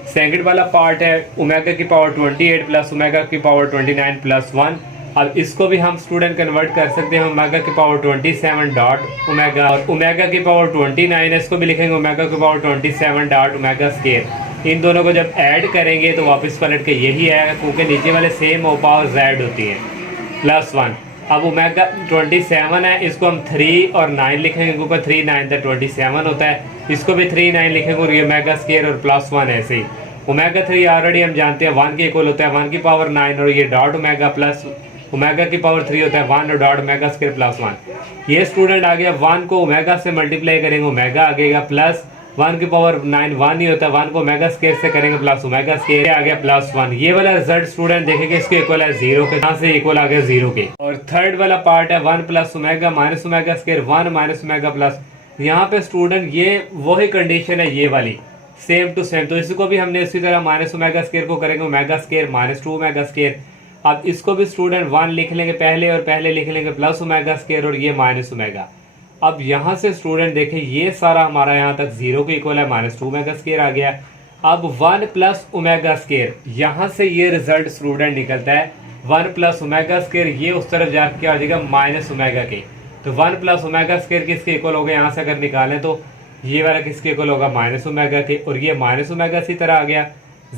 सेकंड वाला पार्ट है ओमेगा की पावर 28 प्लस ओमेगा की पावर 29 प्लस 1। अब इसको भी हम स्टूडेंट कन्वर्ट कर सकते हैं ओमेगा की पावर 27 डॉट ओमेगा, और ओमेगा की पावर 29 है, इसको भी लिखेंगे ओमेगा की पावर 27 डॉट ओमेगा स्केयर। इन दोनों को जब ऐड करेंगे तो वापस पलट के यही आएगा, क्योंकि नीचे वाले सेम और पावर z होती है प्लस 1। अब ओमेगा 27 है, इसको हम 3 और 9 लिखेंगे, क्योंकि 3 9 तक 27 होता है, इसको भी 3 9 लिखेंगे, और ये ओमेगा स्केयर और प्लस 1 ऐसे ही। ओमेगा 3 ऑलरेडी हम जानते हैं 1 के इक्वल होता है, 1 की पावर 9, और ये डॉट ओमेगा प्लस ओमेगा की पावर 3 होता है 1 और डॉट ओमेगा स्केयर प्लस 1। ये स्टूडेंट आ गया, 1 को ओमेगा से मल्टीप्लाई करेंगे ओमेगा आ गएगा, प्लस 1 की पावर 9 1 ही होता है, 1 को ओमेगा स्केयर से करेंगे प्लस ओमेगा स्केयर आ गया प्लस 1। ये वाला रिजल्ट स्टूडेंट देखेंगे इसके इक्वल है 0 के, यहाँ से इक्वल आ गया 0 के। और थर्ड वाला पार्ट है 1 plus omega minus omega square 1 minus omega plus. यहाँ पे स्टूडेंट ये वही कंडीशन है ये वाली सेम टू सेम, तो इसको भी हमने इसी तरह माइनस ओमेगा स्केयर को करेंगे omega square minus 2 omega square. अब इसको भी स्टूडेंट 1 लिख लेंगे पहले, और पहले लिख लेंगे प्लस ओमेगा स्केयर, और ये माइनस ओमेगा। अब यहाँ से स्टूडेंट देखें ये सारा हमारा यहाँ तक 0 के इक्वल है, -2 ओमेगा स्केयर आ गया। अब 1 प्लस ओमेगा स्केयर, यहाँ से ये रिजल्ट स्टूडेंट निकलता है 1 प्लस ओमेगा स्केयर, ये उस तरफ जाके आ जाएगा माइनस ओमेगा के। तो 1 प्लस ओमेगा स्केयर किसके इक्वल होगा, यहाँ से अगर निकालें तो ये वाला किसके इक्वल होगा, माइनस ओमेगा के, और ये माइनस ओमेगा इसी तरह आ गया।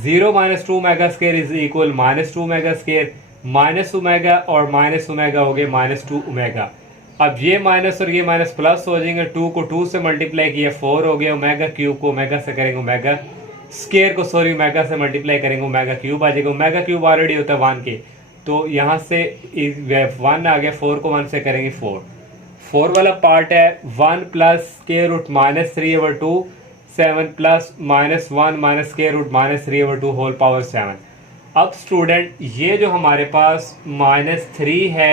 0 minus 2 omega square is equal -2 omega square, minus omega और माइनस ओमेगा हो गए -2 ओमेगा। अब ये माइनस और ये माइनस प्लस हो जाएंगे, 2 को 2 से मल्टीप्लाई किया 4 हो गया, ओमेगा क्यूब को ओमेगा से करेंगे ओमेगा स्केयर को ओमेगा से मल्टीप्लाई करेंगे ओमेगा क्यूब आ जाएगा। ओमेगा क्यूब ऑलरेडी होता है 1 के, तो यहाँ से 1 आ गया, 4 को 1 से करेंगे 4 वाला पार्ट है 1 plus square root -3/2 7 plus -1 minus square root -3/2 whole power 7। अब स्टूडेंट ये जो हमारे पास -3 है,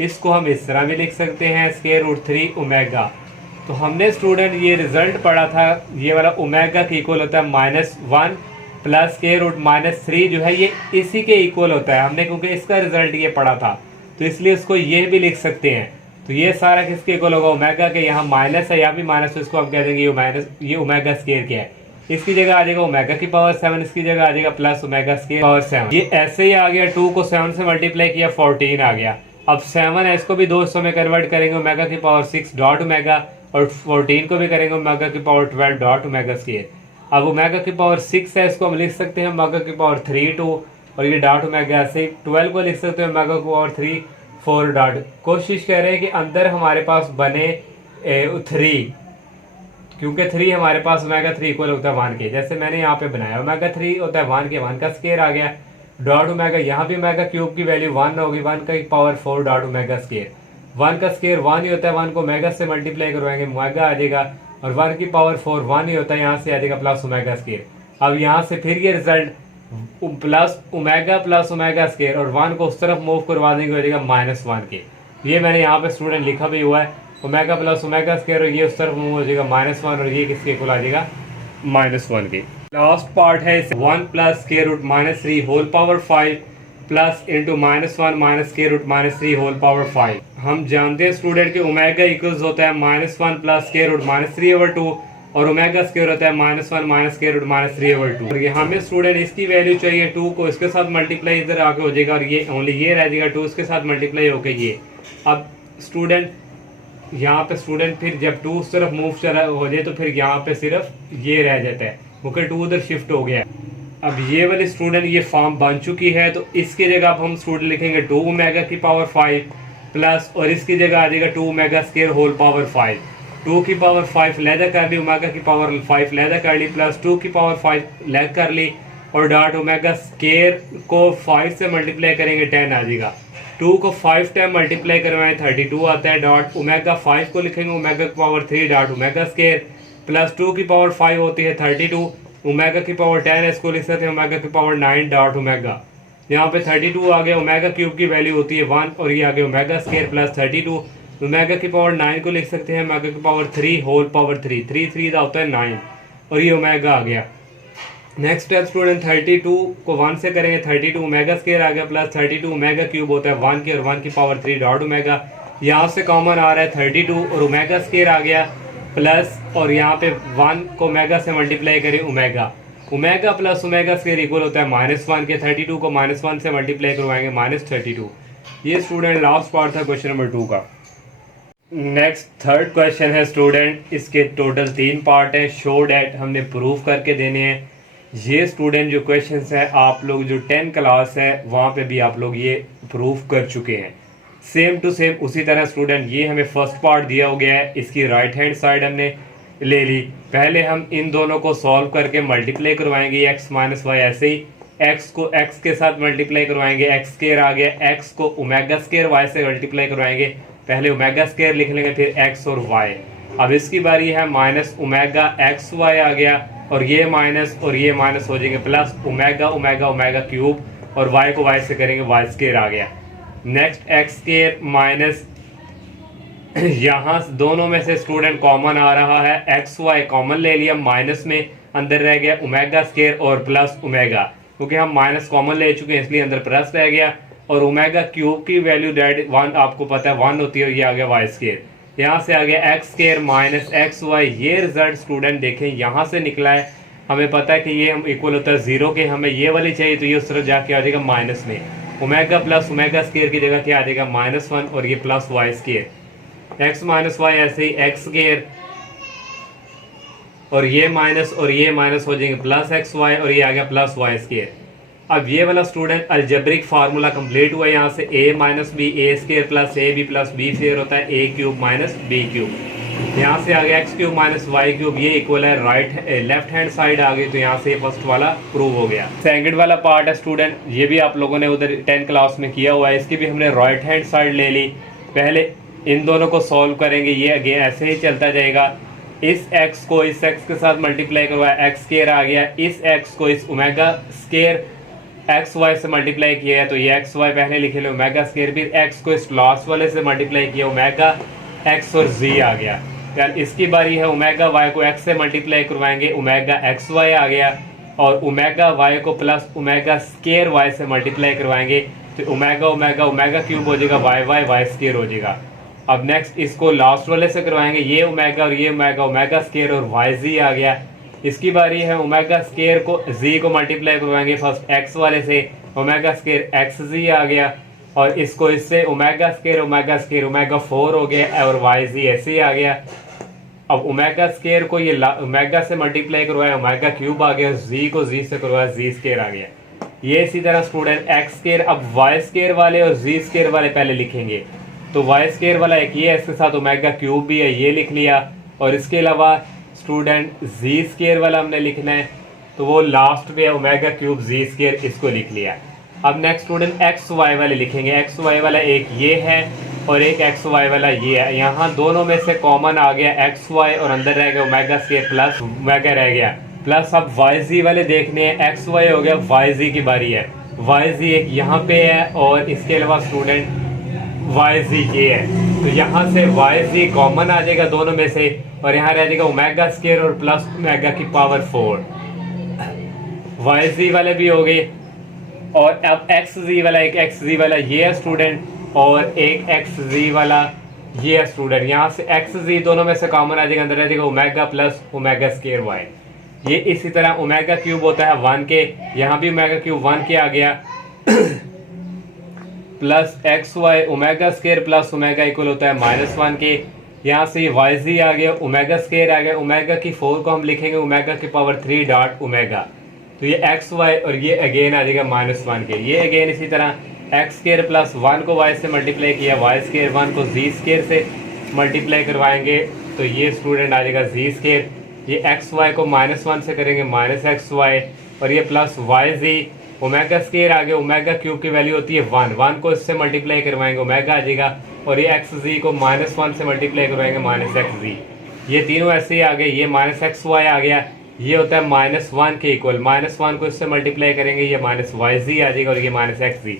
इसको हम इस तरह भी लिख सकते हैं स्केयर रूट 3 ओमेगा। तो हमने स्टूडेंट ये रिजल्ट पढ़ा था, ये वाला ओमेगा के इक्वल होता है -1 प्लस स्केयर रूट -3 जो है ये इसी के इक्वल होता है। हमने क्योंकि इसका रिजल्ट ये पढ़ा था तो इसलिए इसको ये भी लिख सकते हैं। तो ये सारा किसके इक्वल होगा, ओमेगा के। यहाँ माइनस है, यहाँ भी माइनस, तो इसको हम कह देंगे ये ओमेगा स्केयर क्या है, इसकी जगह आ जाएगा ओमेगा की पावर 7, इसकी जगह आ जाएगा प्लस ओमेगा स्केयर पावर 7। ये ऐसे ही आ गया, 2 को 7 से मल्टीप्लाई किया 14 आ गया। अब 7 है, इसको भी 200 में कन्वर्ट करेंगे ओमेगा की पावर 6 डॉट ओमेगा, और 14 को भी करेंगे ओमेगा की पावर 12 डॉट ओमेगा स्केयर। अब ओमेगा की पावर 6 है, इसको हम लिख सकते हैं ओमेगा की पावर 3 2, और ये डॉट ओमेगा से 12 को लिख सकते हैं ओमेगा की पावर 3 4 डॉट। कोशिश कर रहे हैं कि अंदर हमारे पास बने 3, क्योंकि 3 हमारे पास ओमेगा 3 इक्वल होता है 1 के। जैसे मैंने यहाँ पे बनाया ओमेगा 3 होता है 1 के, 1 का स्केयर आ गया, डॉट ओमेगा, यहाँ भी ओमेगा क्यूब की वैल्यू 1 होगी, 1 का पावर 4 डॉट ओमेगा स्केयर। 1 का स्केयर 1 ही होता है, 1 को ओमेगा से मल्टीप्लाई करवाएंगे ओमेगा आ जाएगा, और 1 की पावर 4 1 ही होता है, यहाँ से आ जाएगा प्लस ओमेगा स्केयर। अब यहाँ से फिर ये रिजल्ट प्लस ओमेगा स्केयर, और 1 को उस तरफ मूव करवा देंगे, हो जाएगा -1 के। ये मैंने यहाँ पे स्टूडेंट लिखा भी हुआ है, ओमेगा प्लस ओमेगा स्केयर, और ये उस तरफ मूव हो जाएगा -1, और ये किसके इक्वल आ जाएगा -1 के। लास्ट पार्ट है 1 plus square root -3 whole power 5 plus into -1 minus square root -3 whole power 5। हम जानते हैं स्टूडेंट कि ओमेगा इक्वल्स होता है -1 प्लस स्क्वायर रूट -3/2, और ओमेगा स्क्वायर होता है -1 माइनस स्क्वायर रूट -3/2। और ये हमें स्टूडेंट इसकी वैल्यू चाहिए 2 को इसके साथ मल्टीप्लाई इधर आके हो जाएगा, और ये ओनली ये रह जाएगा 2 इसके साथ मल्टीप्लाई होकर ये। अब स्टूडेंट यहाँ पे स्टूडेंट फिर जब 2 उस तरफ मूव चला हो जाए तो फिर यहाँ पे सिर्फ ये रह जाता है, क्योंकि 2 उधर शिफ्ट हो गया। अब ये वाले स्टूडेंट ये फॉर्म बन चुकी है, तो इसकी जगह अब हम स्टूडेंट लिखेंगे 2 ओमेगा की पावर 5 प्लस, और इसकी जगह आ जाएगा 2 ओमेगा स्क्वायर होल पावर 5। 2 की पावर 5 लैदा कर ली, ओमेगा की पावर 5 लैदा कर ली, प्लस 2 की पावर 5 लैद कर ली, और डॉट ओमेगा स्क्वायर को 5 से मल्टीप्लाई करेंगे 10 आ जाएगा। 2 को 5 टाइम मल्टीप्लाई करवाएं 32 आता है, डॉट ओमेगा 5 को लिखेंगे ओमेगा की power 3 dot omega square, plus 2 की पावर 5 होती है 32, ओमेगा की पावर 10 है, इसको लिख सकते हैं ओमेगा की पावर 9 डॉट ओमेगा। यहाँ पे 32 आ गया, ओमेगा क्यूब की वैल्यू होती है 1, और ये आ गया ओमेगा स्क्वायर प्लस 32, ओमेगा की पावर 9 को लिख सकते हैं ओमेगा की पावर 3 होल पावर 3, 3 का होता है 9, और ये ओमेगा आ गया। नेक्स्ट स्टेप स्टूडेंट 32 को 1 से करेंगे, 32 ओमेगा स्क्वायर आ गया, प्लस 32 ओमेगा क्यूब होता है 1 की, और 1 की पावर 3 डॉट ओमेगा। यहाँ से कॉमन आ रहा है 32 और ओमेगा स्क्वायर आ गया, प्लस और यहाँ पे 1 को ओमेगा से मल्टीप्लाई करें omega, omega plus omega square equal होता है -1 के। 32 को -1 से मल्टीप्लाई करवाएंगे -32। ये स्टूडेंट लास्ट पार्ट था क्वेश्चन नंबर 2 का। नेक्स्ट थर्ड क्वेश्चन है स्टूडेंट, इसके टोटल 3 पार्ट है। शो डैट हमने प्रूफ करके देने हैं। ये स्टूडेंट जो क्वेश्चंस है आप लोग जो 10 क्लास है वहाँ पे भी आप लोग ये प्रूफ कर चुके हैं, सेम टू सेम उसी तरह स्टूडेंट। ये हमें फर्स्ट पार्ट दिया हो गया है, इसकी राइट हैंड साइड हमने ले ली। पहले हम इन दोनों को सॉल्व करके मल्टीप्लाई करवाएंगे x माइनस वाई, ऐसे ही x को x के साथ मल्टीप्लाई करवाएंगे, x स्क्वायर आ गया, x को ओमेगा स्क्वायर y से मल्टीप्लाई करवाएंगे, पहले ओमेगा स्क्वायर लिख लेंगे फिर x और y। अब इसकी बारी है माइनस ओमेगा एक्स वाई आ गया, और ये माइनस और ये माइनस हो जाएंगे, plus omega omega omega cube, और y को y से करेंगे y स्क्वायर आ गया। नेक्स्ट x स्क्वायर माइनस यहाँ दोनों में से स्टूडेंट कॉमन आ रहा है, एक्स वाई कॉमन ले लिया, माइनस में अंदर रह गया ओमेगा स्क्वायर और प्लस ओमेगा, क्योंकि हम माइनस कॉमन ले चुके हैं इसलिए अंदर प्लस रह गया। और ओमेगा क्यूब की वैल्यू डेट 1 आपको पता है 1 होती है, ये आ गया वाई स्क्वायर। यहाँ से आ गया x square minus x y. ये रिजल्ट स्टूडेंट देखें यहाँ से निकला है, हमें पता है कि ये हम इक्वल होता है 0 के, हमें ये वाली चाहिए तो ये उस तरफ जाके आ जाएगा माइनस में। ओमेगा प्लस ओमेगा स्क्वायर की जगह क्या आ जाएगा -1, और ये plus y square, x minus y ऐसे ही एक्स स्क्वायर, और ये माइनस और ये माइनस हो जाएंगे प्लस एक्स वाई, और ये आ गया प्लस वाई स्क्वायर। अब ये वाला स्टूडेंट अलजेब्रिक फार्मूला कंप्लीट हुआ है। यहाँ से a minus b a square plus a b plus b square होता है a cube minus b cube. यहाँ से आ गया x cube minus y cube, ये इक्वल है लेफ्ट हैंड साइड आ गई, तो यहाँ से फर्स्ट वाला प्रूव हो गया। सेकंड वाला पार्ट है स्टूडेंट, ये भी आप लोगों ने उधर 10 क्लास में किया हुआ है, इसकी भी हमने राइट हैंड साइड ले ली। पहले इन दोनों को सॉल्व करेंगे, ये अगेन ऐसे ही चलता जाएगा। इस x को इस x के साथ मल्टीप्लाई करवाया, एक्स स्क्वायर आ गया, इस x को इस ओमेगा स्क्वायर एक्स वाई से मल्टीप्लाई किया है, तो ये एक्स वाई पहले लिखे लो ओमेगा स्क्वायर, फिर x को इस लास्ट वाले से मल्टीप्लाई किया ओमेगा x और z आ गया। यार इसकी बारी है ओमेगा y को x से मल्टीप्लाई करवाएंगे, ओमेगा एक्स वाई आ गया, और ओमेगा y को प्लस ओमेगा स्क्वायर y से मल्टीप्लाई करवाएंगे, तो ओमेगा ओमेगा ओमेगा क्यूब हो जाएगा, वाई वाई वाई स्क्वायर हो जाएगा। अब नेक्स्ट इसको लास्ट वाले से करवाएंगे, ये ओमेगा और ये ओमेगा ओमेगा स्क्वायर और वाई जी आ गया। इसकी बारी है ओमेगा स्क्वायर को जी को मल्टीप्लाई करवाएंगे फर्स्ट एक्स वाले से, ओमेगा स्क्वायर एक्स जी आ गया, और इसको इससे ओमेगा स्क्वायर ओमेगा 4 हो गया, और वाई जी ऐसे ही आ गया। अब ओमेगा स्क्वायर को ये ओमेगा से मल्टीप्लाई करवाया, ओमेगा क्यूब आ गया, जी को जी से करवाया, जी स्क्वायर आ गया। ये इसी तरह स्टूडेंट एक्स स्क्वायर, अब वाई स्क्वायर वाले और जी स्क्वायर वाले पहले लिखेंगे, तो वाई स्क्वायर वाला एक ये है, इसके साथ ओमेगा क्यूब भी है, ये लिख लिया। और इसके अलावा स्टूडेंट जी स्क्वायर वाला हमने लिखना है, तो वो लास्ट पे है ओमेगा क्यूब जी स्क्वायर, इसको लिख लिया। अब नेक्स्ट स्टूडेंट एक्स वाई वाले लिखेंगे। एक्स वाई वाला एक ये है और एक एक्स वाई वाला ये है। यहाँ दोनों में से कॉमन आ गया एक्स वाई और अंदर रह गया ओमेगा स्क्वायर प्लस ओमेगा रह गया प्लस। अब वाई जी वाले देखने हैं। एक्स वाई हो गया, वाई जी की बारी है। वाई जी एक यहाँ पे है और इसके अलावा स्टूडेंट वाई जी ये है, तो यहाँ से वाई जी कॉमन आ जाएगा दोनों में से और यहाँ रह जाएगा ओमेगा स्क्वायर और प्लस ओमेगा की पावर 4। वाई जी वाले भी हो गए और अब एक्स जी वाला, एक एक्स जी वाला ये है स्टूडेंट और एक एक्स जी वाला ये है स्टूडेंट। यहाँ से एक्स जी दोनों में से कॉमन आ जाएगा, अंदर रह जाएगा omega plus omega square y. ये इसी तरह ओमेगा क्यूब होता है 1 के, यहाँ भी ओमेगा क्यूब 1 के आ गया plus x y omega square plus omega equal होता है -1 के। यहाँ से वाई जी आ गया, ओमेगा स्क्वायर आ गया, ओमेगा की 4 को हम लिखेंगे ओमेगा की पावर 3 डॉट ओमेगा, तो ये एक्स वाई और ये अगेन आ जाएगा -1 के। ये अगेन इसी तरह एक्स स्क्वायर प्लस 1 को वाई से मल्टीप्लाई किया, वाई स्क्वायर 1 को जी स्क्वायर से मल्टीप्लाई करवाएंगे तो ये स्टूडेंट आ जाएगा जी स्क्वायर। ये एक्स वाई को -1 से करेंगे -एक्स वाई और ये प्लस वाई जी ओमेगा स्क्वायर आ गया। ओमेगा क्यूब की वैल्यू होती है 1 को इससे मल्टीप्लाई करवाएंगे ओमेगा आ जाएगा और ये एक्स जी को -1 से मल्टीप्लाई करवाएंगे -एक्स जी। ये तीनों ऐसे ही आ गए। ये -एक्स वाई आ गया, ये होता है -1 के इक्वल, -1 को इससे मल्टीप्लाई करेंगे ये -वाई जी आ जाएगा और ये -एक्स जी।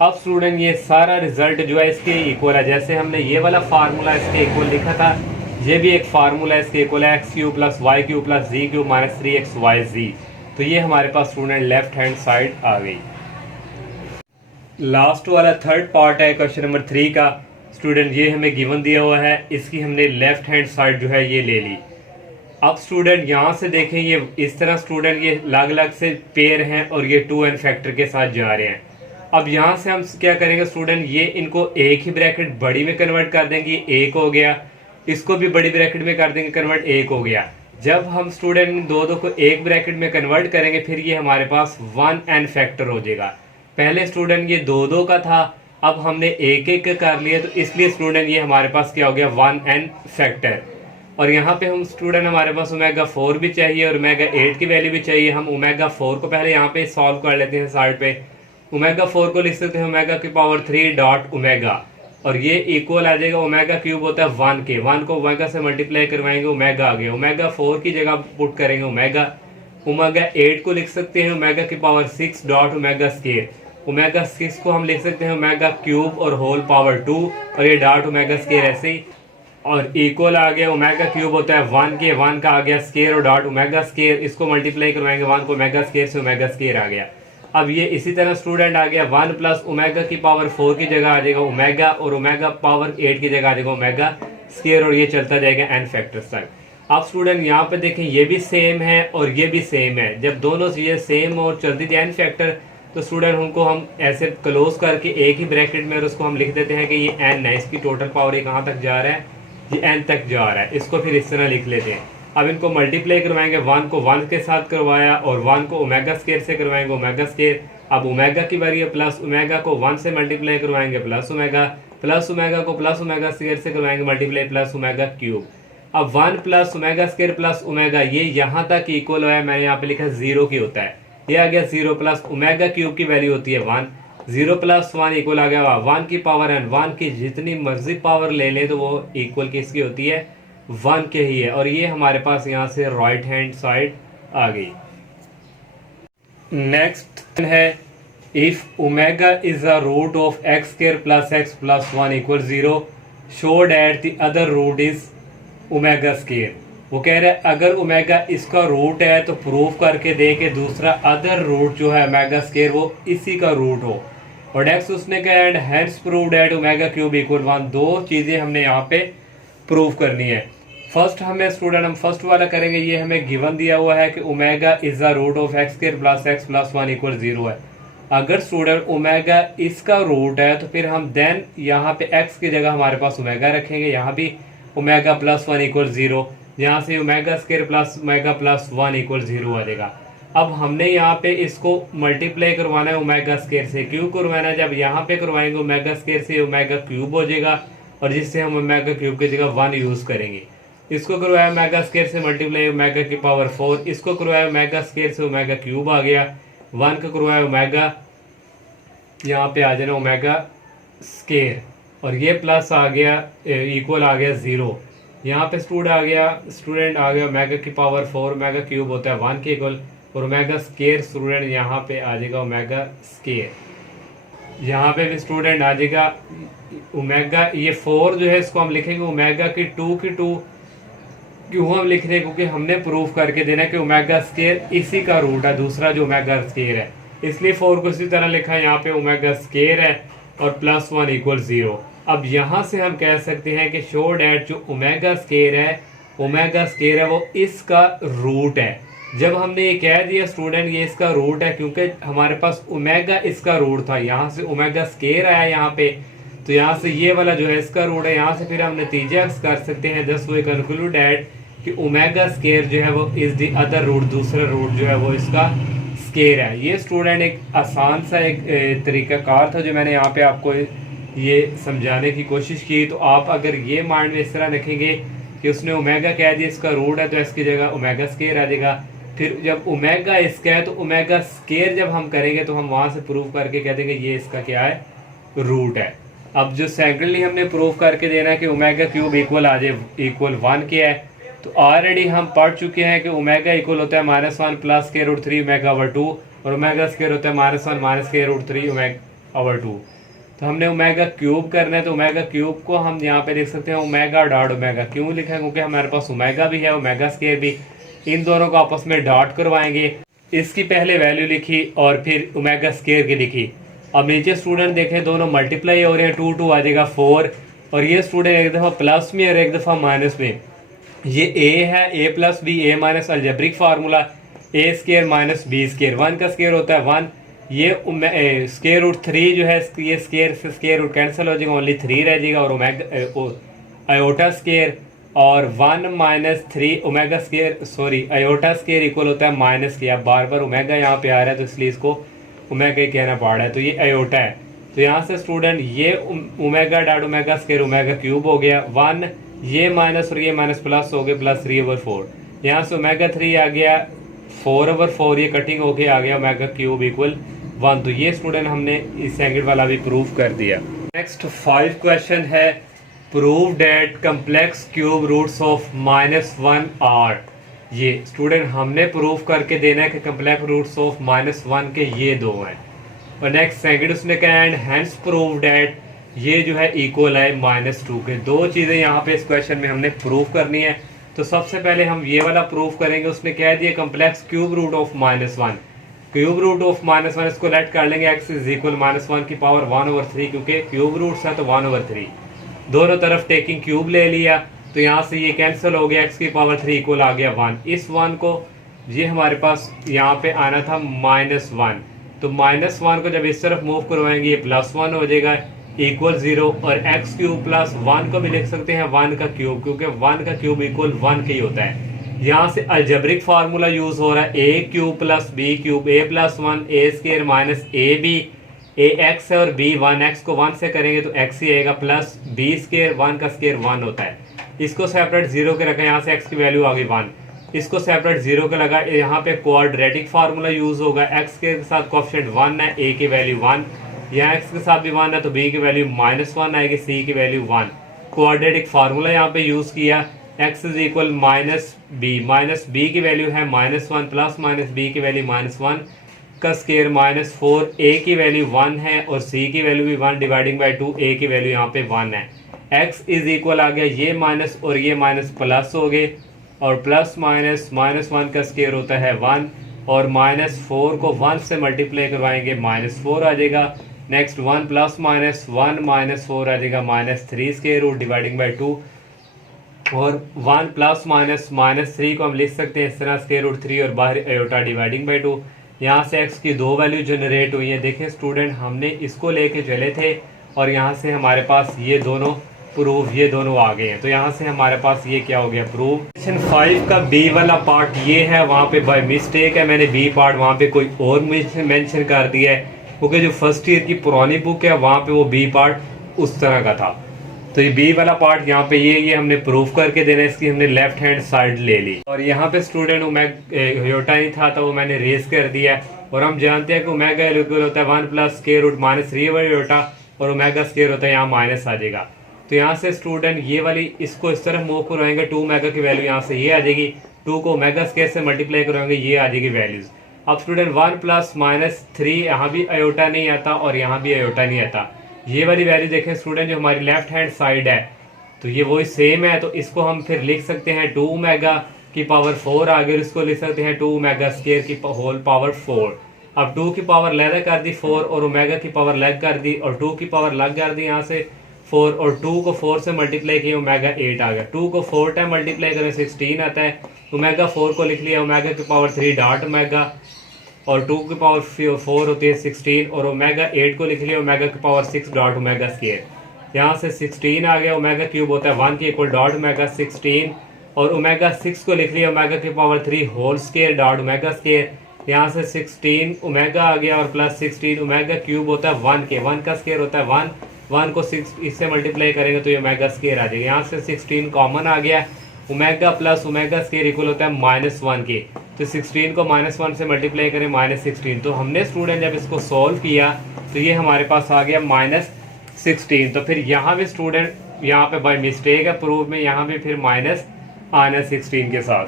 अब स्टूडेंट ये सारा रिजल्ट जो है इसके इक्वल है। जैसे हमने ये वाला फार्मूला इसके इक्वल लिखा था, ये भी एक फार्मूला इसके इक्वल है x cube plus y cube plus z cube -3x y z. तो ये हमारे पास स्टूडेंट लेफ्ट हैंड साइड आ गई। लास्ट वाला थर्ड पार्ट है क्वेश्चन नंबर 3 का स्टूडेंट। ये हमें गिवन दिया हुआ है, इसकी हमने लेफ्ट हैंड साइड जो है ये ले ली। अब स्टूडेंट यहाँ से देखें, ये इस तरह स्टूडेंट ये अलग अलग से पेयर हैं और ये 2n फैक्टर के साथ जा रहे हैं। अब यहाँ से हम क्या करेंगे स्टूडेंट, ये इनको एक ही ब्रैकेट बड़ी में कन्वर्ट कर देंगे, एक हो गया, इसको भी बड़ी ब्रैकेट में कर देंगे कन्वर्ट, एक हो गया। जब हम स्टूडेंट दो को एक ब्रैकेट में कन्वर्ट करेंगे फिर ये हमारे पास 1n फैक्टर हो जाएगा। पहले स्टूडेंट ये दो का था, अब हमने एक एक कर लिया तो इसलिए स्टूडेंट ये हमारे पास क्या हो गया 1n फैक्टर। और यहाँ पे हम स्टूडेंट हमारे पास ओमेगा 4 भी चाहिए और ओमेगा 8 की वैल्यू भी चाहिए। हम ओमेगा 4 को पहले यहाँ पे सॉल्व कर लेते हैं साइड पे। ओमेगा 4 को लिख सकते हैं ओमेगा की पावर 3 डॉट ओमेगा और ये इक्वल आ जाएगा, ओमेगा क्यूब होता है 1 के, 1 को ओमेगा से मल्टीप्लाई करवाएंगे ओमेगा आ गया। ओमेगा 4 की जगह पुट करेंगे ओमेगा। ओमेगा 8 को लिख सकते हैं ओमेगा की power 6 dot omega square. Omega 6 को हम लिख सकते हैं ओमेगा क्यूब और होल पावर 2 और ये डॉट ओमेगा स्क्वायर ऐसे ही और इक्वल आ गया। ओमेगा क्यूब होता है 1 के, 1 का आ गया स्क्वायर और डॉट ओमेगा स्क्वायर, इसको मल्टीप्लाई करवाएंगे 1 को ओमेगा स्क्वायर से ओमेगा स्क्वायर आ गया। अब ये इसी तरह स्टूडेंट आ गया 1 प्लस ओमेगा की पावर 4 की जगह आ जाएगा ओमेगा और ओमेगा पावर 8 की जगह आ जाएगा ओमेगा स्क्वायर और ये चलता जाएगा n फैक्टर्स तक। अब स्टूडेंट यहाँ पे देखें ये भी सेम है और ये भी सेम है। जब दोनों चीज़ें सेम और चलती थी n फैक्टर तो स्टूडेंट उनको हम ऐसे क्लोज करके एक ही ब्रैकेट में और उसको हम लिख देते हैं कि ये n है, इसकी टोटल पावर ये कहाँ तक जा रहा है, ये n तक जा रहा है। इसको फिर इस तरह लिख लेते हैं। अब इनको मल्टीप्लाई करवाएंगे, 1 को 1 के साथ करवाया और 1 को ओमेगा स्क्वायर से करवाएंगे ओमेगा स्क्वायर। अब ओमेगा की बारी है, प्लस ओमेगा को 1 से मल्टीप्लाई करवाएंगे प्लस ओमेगा को प्लस ओमेगा स्क्वायर से करवाएंगे मल्टीप्लाई प्लस ओमेगा क्यूब। अब 1 plus omega square plus omega ये यहाँ तक इक्वल है, मैंने यहाँ पे लिखा 0 की होता है, ये आ गया 0 प्लस ओमेगा क्यूब की वैल्यू होती है 1, 0 प्लस 1 इक्वल आ गया 1 की पावर n। 1 की जितनी मर्जी पावर ले लें तो वो इक्वल किसकी होती है 1 के ही है और ये हमारे पास यहाँ से राइट हैंड साइड आ गई। नेक्स्ट है if omega is a root of x square plus x plus 1 equal 0 show that the other root is omega square. वो कह रहे हैं अगर ओमेगा इसका रूट है तो प्रूफ करके दे कि दूसरा अदर रूट जो है ओमेगा स्क्वायर वो इसी का रूट हो। और नेक्स्ट उसने कहा and hence prove that omega cube equal 1। दो चीज़ें हमने यहाँ पे प्रूव करनी है। फर्स्ट हमें स्टूडेंट हम फर्स्ट वाला करेंगे, ये हमें गिवन दिया हुआ है कि omega is the root of x square plus x plus 1 equal 0 है। अगर स्टूडेंट ओमेगा इसका रूट है तो फिर हम देन यहाँ पे एक्स की जगह हमारे पास ओमेगा रखेंगे, यहाँ भी ओमेगा प्लस 1 इक्वल 0, यहाँ से omega square plus omega plus 1 equal 0 आ जाएगा। अब हमने यहाँ पे इसको मल्टीप्लाई करवाना है ओमेगा स्क्वायर से। क्यों करवाना है, जब यहाँ पे करवाएंगे ओमेगा स्क्वायर से ओमेगा क्यूब हो जाएगा और जिससे हम ओमेगा क्यूब की जगह 1 यूज करेंगे। इसको करवाया ओमेगा स्क्वायर से मल्टीप्लाई ओमेगा की पावर 4, इसको करवाया ओमेगा स्क्वायर से ओमेगा क्यूब आ गया, 1 का करवाया ओमेगा यहाँ पे आ जाना ओमेगा स्केयर, और ये प्लस आ गया इक्वल आ गया 0। यहाँ पे स्टूडेंट आ गया ओमेगा की पावर 4, ओमेगा क्यूब होता है 1 के इक्वल, और ओमेगा स्केयर स्टूडेंट यहाँ पे आ जाएगा ओमेगा स्केयर। यहाँ पे भी स्टूडेंट आ जाएगा ओमेगा, ये 4 जो है इसको हम लिखेंगे ओमेगा की 2 क्यों हम लिख रहे हैं, क्योंकि हमने प्रूफ करके देना कि ओमेगा स्केयर इसी का रूट है, दूसरा जो ओमेगा स्केयर है, इसलिए 4 को इसी तरह लिखा है। यहाँ पे ओमेगा स्केयर है और +1 इक्वल 0। अब यहाँ से हम कह सकते हैं कि शो डैट जो ओमेगा स्केयर है वो इसका रूट है। जब हमने ये कह दिया स्टूडेंट ये इसका रूट है, क्योंकि हमारे पास ओमेगा इसका रूट था, यहाँ से ओमेगा स्केयर आया यहाँ पे, तो यहाँ से ये वाला जो है इसका रूट है, यहाँ से फिर हम नतीजा कर सकते हैं जस्ट वी कंक्लूड दैट कि ओमेगा स्केयर जो है वो इज द अदर रूट, दूसरा रूट जो है वो इसका स्केयर है। ये स्टूडेंट एक आसान सा एक तरीकाकार था जो मैंने यहाँ पे आपको ये समझाने की कोशिश की। तो आप अगर ये माइंड में इस तरह रखेंगे कि उसने ओमेगा कह दिया इसका रूट है, तो इसकी जगह ओमेगा स्केयर आ जाएगा। फिर जब ओमेगा इसका है तो ओमेगा स्केयर जब हम करेंगे तो हम वहां से प्रूव करके कह देंगे ये इसका क्या है, रूट है। अब जो सेकेंडली हमने प्रूव करके देना है कि ओमेगा क्यूब इक्वल आ जाए इक्वल 1 के है, तो ऑलरेडी हम पढ़ चुके हैं कि ओमेगा इक्वल होता है -1 प्लस स्क्वायर रूट 3 ओमेगा/2, और ओमेगा स्क्वायर होता है -1 माइनस स्क्वायर रूट 3 ओमेगा/2। तो हमने ओमेगा क्यूब करना है, तो ओमेगा क्यूब को हम यहाँ पे लिख सकते हैं ओमेगा डॉट ओमेगा। क्यों लिखा है, क्योंकि हमारे पास ओमेगा भी है ओमेगा स्क्वायर भी, इन दोनों को आपस में डॉट करवाएंगे। इसकी पहले वैल्यू लिखी और फिर ओमेगा स्क्वायर की लिखी। अब नीचे स्टूडेंट देखें दोनों मल्टीप्लाई हो रहे हैं, 2 आ जाएगा 4, और ये स्टूडेंट एक दफ़ा प्लस में और एक दफ़ा माइनस में। ये a है, a plus b, a minus algebraic formula a square minus b square, 1 का स्केयर होता है 1। ये स्केयर रूट 3 जो है ये स्केयर से स्केयर रूट कैंसिल हो जाएगा, ओनली 3 रह जाएगा, और ओमेगा आयोटा स्केयर और 1 minus 3 omega square iota square equal होता है माइनस के। अब बार बार ओमेगा यहाँ पे आ रहा है तो इसलिए इसको ओमेगा ही कहना पड़ रहा है, तो ये आयोटा है। तो यहाँ से स्टूडेंट ये omega dot omega square omega cube हो गया 1, ये माइनस और ये माइनस प्लस हो गए प्लस 3/4। यहाँ से ओमेगा 3 आ गया 4/4, ये कटिंग होके आ गया ओमेगा क्यूब इक्वल 1। तो ये स्टूडेंट हमने इस एंगल वाला भी प्रूव कर दिया। नेक्स्ट 5 क्वेश्चन है, prove that complex cube roots of -1 are. ये स्टूडेंट हमने प्रूव करके देना है कि कम्प्लेक्स रूट्स ऑफ -1 के ये दो हैं। और नेक्स्ट सेकंड उसने कहा एंड हैंस प्रूव डेट ये जो है इक्वल है -2 के। दो चीज़ें यहाँ पे इस क्वेश्चन में हमने प्रूव करनी है। तो सबसे पहले हम ये वाला प्रूव करेंगे। उसने कह दिया complex cube root of -1, cube root of -1 इसको लेट कर लेंगे x इज इक्वल -1 की पावर 1/3, क्योंकि क्यूब रूट्स है तो 1/3 दोनों तरफ टेकिंग क्यूब ले लिया, तो यहाँ से ये कैंसिल हो गया, x की पावर 3 इक्वल आ गया 1। इस 1 को ये हमारे पास यहाँ पे आना था -1, तो -1 को जब इस तरफ मूव करवाएंगे ये +1 हो जाएगा इक्वल 0, और x क्यूब प्लस 1 को भी लिख सकते हैं 1 का क्यूब, क्योंकि 1 का क्यूब इक्वल 1 के ही होता है। यहाँ से अलजेब्रिक फार्मूला यूज हो रहा है a cube plus b cube, a plus 1 a square minus ab, a x है और b 1x को 1 से करेंगे तो x ही आएगा, प्लस b स्क्वायर 1 का स्क्वायर 1 होता है। इसको सेपरेट 0 के रखा, यहाँ से x की वैल्यू आ गई 1, इसको सेपरेट 0 के लगा। यहाँ पे क्वाड्रेटिक फार्मूला यूज होगा, x के साथ कोएफिशिएंट 1 है, a की वैल्यू 1, यहाँ x के साथ भी 1 है तो b की वैल्यू -1 आएगी, c की वैल्यू 1। क्वाड्रेटिक फार्मूला यहाँ पे यूज किया, x इज इक्वल -b की वैल्यू है -1 प्लस माइनस b की वैल्यू -1 का स्केयर -4, a की वैल्यू 1 है और c की वैल्यू भी 1 डिवाइडिंग बाई 2, a की वैल्यू यहाँ पे 1 है। x इज इक्वल आ गया ये माइनस और ये माइनस प्लस हो गए, और प्लस माइनस -1 का स्केयर होता है 1, और -4 को 1 से मल्टीप्लाई करवाएंगे -4 आ जाएगा। नेक्स्ट 1 प्लस माइनस 1 -4 आ जाएगा -3 स्केयर रूट डिवाइडिंग बाई 2, और 1 प्लस माइनस -3 को हम लिख सकते हैं इस तरह स्क्वायर रूट 3 और बाहर आयोटा डिवाइडिंग बाई 2। यहाँ से x की दो वैल्यू जनरेट हुई है। देखें स्टूडेंट हमने इसको लेके चले थे और यहाँ से हमारे पास ये दोनों प्रूफ ये दोनों आ गए हैं, तो यहाँ से हमारे पास ये क्या हो गया प्रूफ। क्वेश्चन 5 का बी वाला पार्ट ये है, वहाँ पे बाय मिस्टेक है मैंने बी पार्ट वहाँ पे कोई और मेंशन कर दिया है, क्योंकि जो फर्स्ट ईयर की पुरानी बुक है वहाँ पे वो बी पार्ट उस तरह का था। तो ये बी वाला पार्ट यहाँ पे ये हमने प्रूफ करके देना, इसकी हमने लेफ्ट हैंड साइड ले ली। और यहाँ पे स्टूडेंट मैं योटा नहीं था तो वो मैंने रेस कर दिया, और हम जानते हैं कि ओमेगा एल इक्वल होता है 1 plus square root minus 3 iota और ओमेगा स्क्वायर होता है यहाँ माइनस आ जाएगा। तो यहाँ से स्टूडेंट ये वाली इसको इस तरह मूव करवाएंगे, 2 ओमेगा की वैल्यू यहाँ से ये आ जाएगी, 2 को ओमेगा स्क्वायर से मल्टीप्लाई करवाएंगे, ये आ जाएगी वैल्यूज। अब स्टूडेंट 1 प्लस माइनस 3 यहाँ भी आयोटा नहीं आता और यहाँ भी आयोटा नहीं आता। ये वाली वैल्यू देखें स्टूडेंट जो हमारी लेफ्ट हैंड साइड है तो ये वही सेम है, तो इसको हम फिर लिख सकते हैं 2 ओमेगा की पावर 4 आगे, इसको लिख सकते हैं 2 ओमेगा स्क्वायर की होल पावर 4। अब 2 की पावर लैदा कर दी 4 और ओमेगा की पावर लैग कर दी और 2 की पावर लग कर दी यहाँ से 4 और 2 को 4 से मल्टीप्लाई किया ओमेगा 8 आ गया। 2 को 4 टाइम मल्टीप्लाई करें 16 आता है। ओमेगा 4 को लिख लिया ओमेगा की पावर 3 डॉट ओमेगा और 2 की पावर 4 होती है 16 और ओमेगा 8 को लिख लिया ओमेगा की पावर 6 डॉट ओमेगा स्क्वायर। यहाँ से 16 आ गया, ओमेगा क्यूब होता है 1 के इक्वल डॉट ओमेगा 16 और ओमेगा 6 को लिख लिया ओमेगा की power 3 whole square dot omega square. यहाँ से 16 ओमेगा आ गया और प्लस 16 ओमेगा क्यूब होता है 1 के, 1 का स्क्वायर होता है 1 को 6 इससे मल्टीप्लाई करेंगे तो ये ओमेगा स्क्वायर आ जाएगा। यहाँ से 16 कॉमन आ गया, omega plus omega square equal होता है -1 के, तो 16 को -1 से मल्टीप्लाई करें -16। तो हमने स्टूडेंट जब इसको सॉल्व किया तो ये हमारे पास आ गया -16। तो फिर यहाँ भी स्टूडेंट यहाँ पे बाय मिस्टेक है प्रूफ में, यहाँ भी फिर माइनस आना 16 के साथ।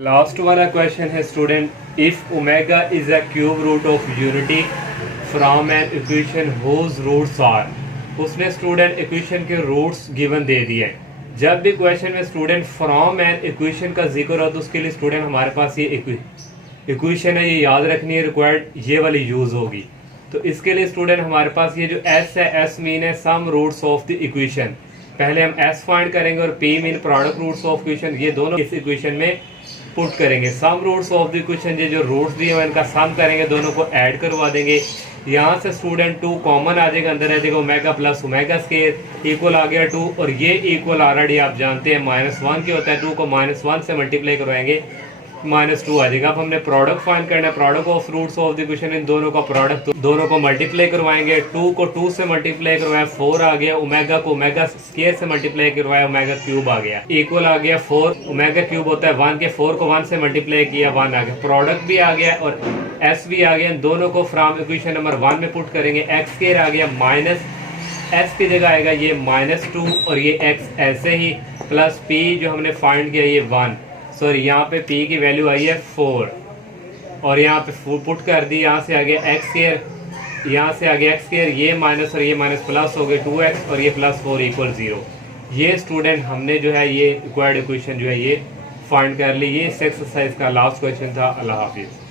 लास्ट वाला क्वेश्चन है student, if omega is a cube root of unity from an equation whose roots are. उसने स्टूडेंट इक्वेशन के रूट्स गिवन दे दिए। जब भी क्वेश्चन में स्टूडेंट फ्रॉम एन इक्वेशन का जिक्र हो तो उसके लिए स्टूडेंट हमारे पास ये इक्वेशन है, ये याद रखनी है, रिक्वायर्ड ये वाली यूज होगी। तो इसके लिए स्टूडेंट हमारे पास ये जो एस है, एस मीन है sum roots of the equation. पहले हम एस फाइंड करेंगे और P mean product roots of equation, ये दोनों इस इक्वेशन में पुट करेंगे। Sum roots of the equation, ये जो रूट्स दिए हुए इनका सम करेंगे, दोनों को ऐड करवा देंगे। यहाँ से स्टूडेंट 2 कॉमन आ जाएगा, अंदर आ जाएगा omega plus omega square equal आ गया 2 और ये इक्वल ऑलरेडी आप जानते हैं -1 के होता है। 2 को -1 से मल्टीप्लाई करवाएंगे -2 आ जाएगा। अब हमने प्रोडक्ट फाइंड करना है, product of roots of the equation, इन दोनों का प्रोडक्ट, दोनों को मल्टीप्लाई करवाएंगे। 2 को 2 से मल्टीप्लाई करवाया 4 आ गया, ओमेगा को ओमेगा स्क्वायर से मल्टीप्लाई करवाया ओमेगा क्यूब आ गया, इक्वल आ गया 4 ओमेगा क्यूब होता है 1 के, 4 को 1 से मल्टीप्लाई किया 1 आ गया, प्रोडक्ट भी आ गया और एस भी आ गया। इन दोनों को फ्रॉम इक्वेशन नंबर 1 में पुट करेंगे। एक्स स्क्वायर आ गया माइनस एस की जगह आएगा ये -2 और ये एक्स ऐसे ही प्लस पी जो हमने फाइंड किया ये 1, सॉरी यहाँ पे p की वैल्यू आई है 4 और यहाँ पे 4 पुट कर दी। यहाँ से आ गया एक्स स्क्वायर, यहाँ से आ गया एक्स स्क्वायर, ये माइनस और ये माइनस प्लस हो गए 2x और ये +4 = 0। ये स्टूडेंट हमने जो है ये रिक्वायर्ड इक्वेशन जो है ये फाइंड कर ली। ये इस एक्सरसाइज का लास्ट क्वेश्चन था। अल्लाह हाफिज़।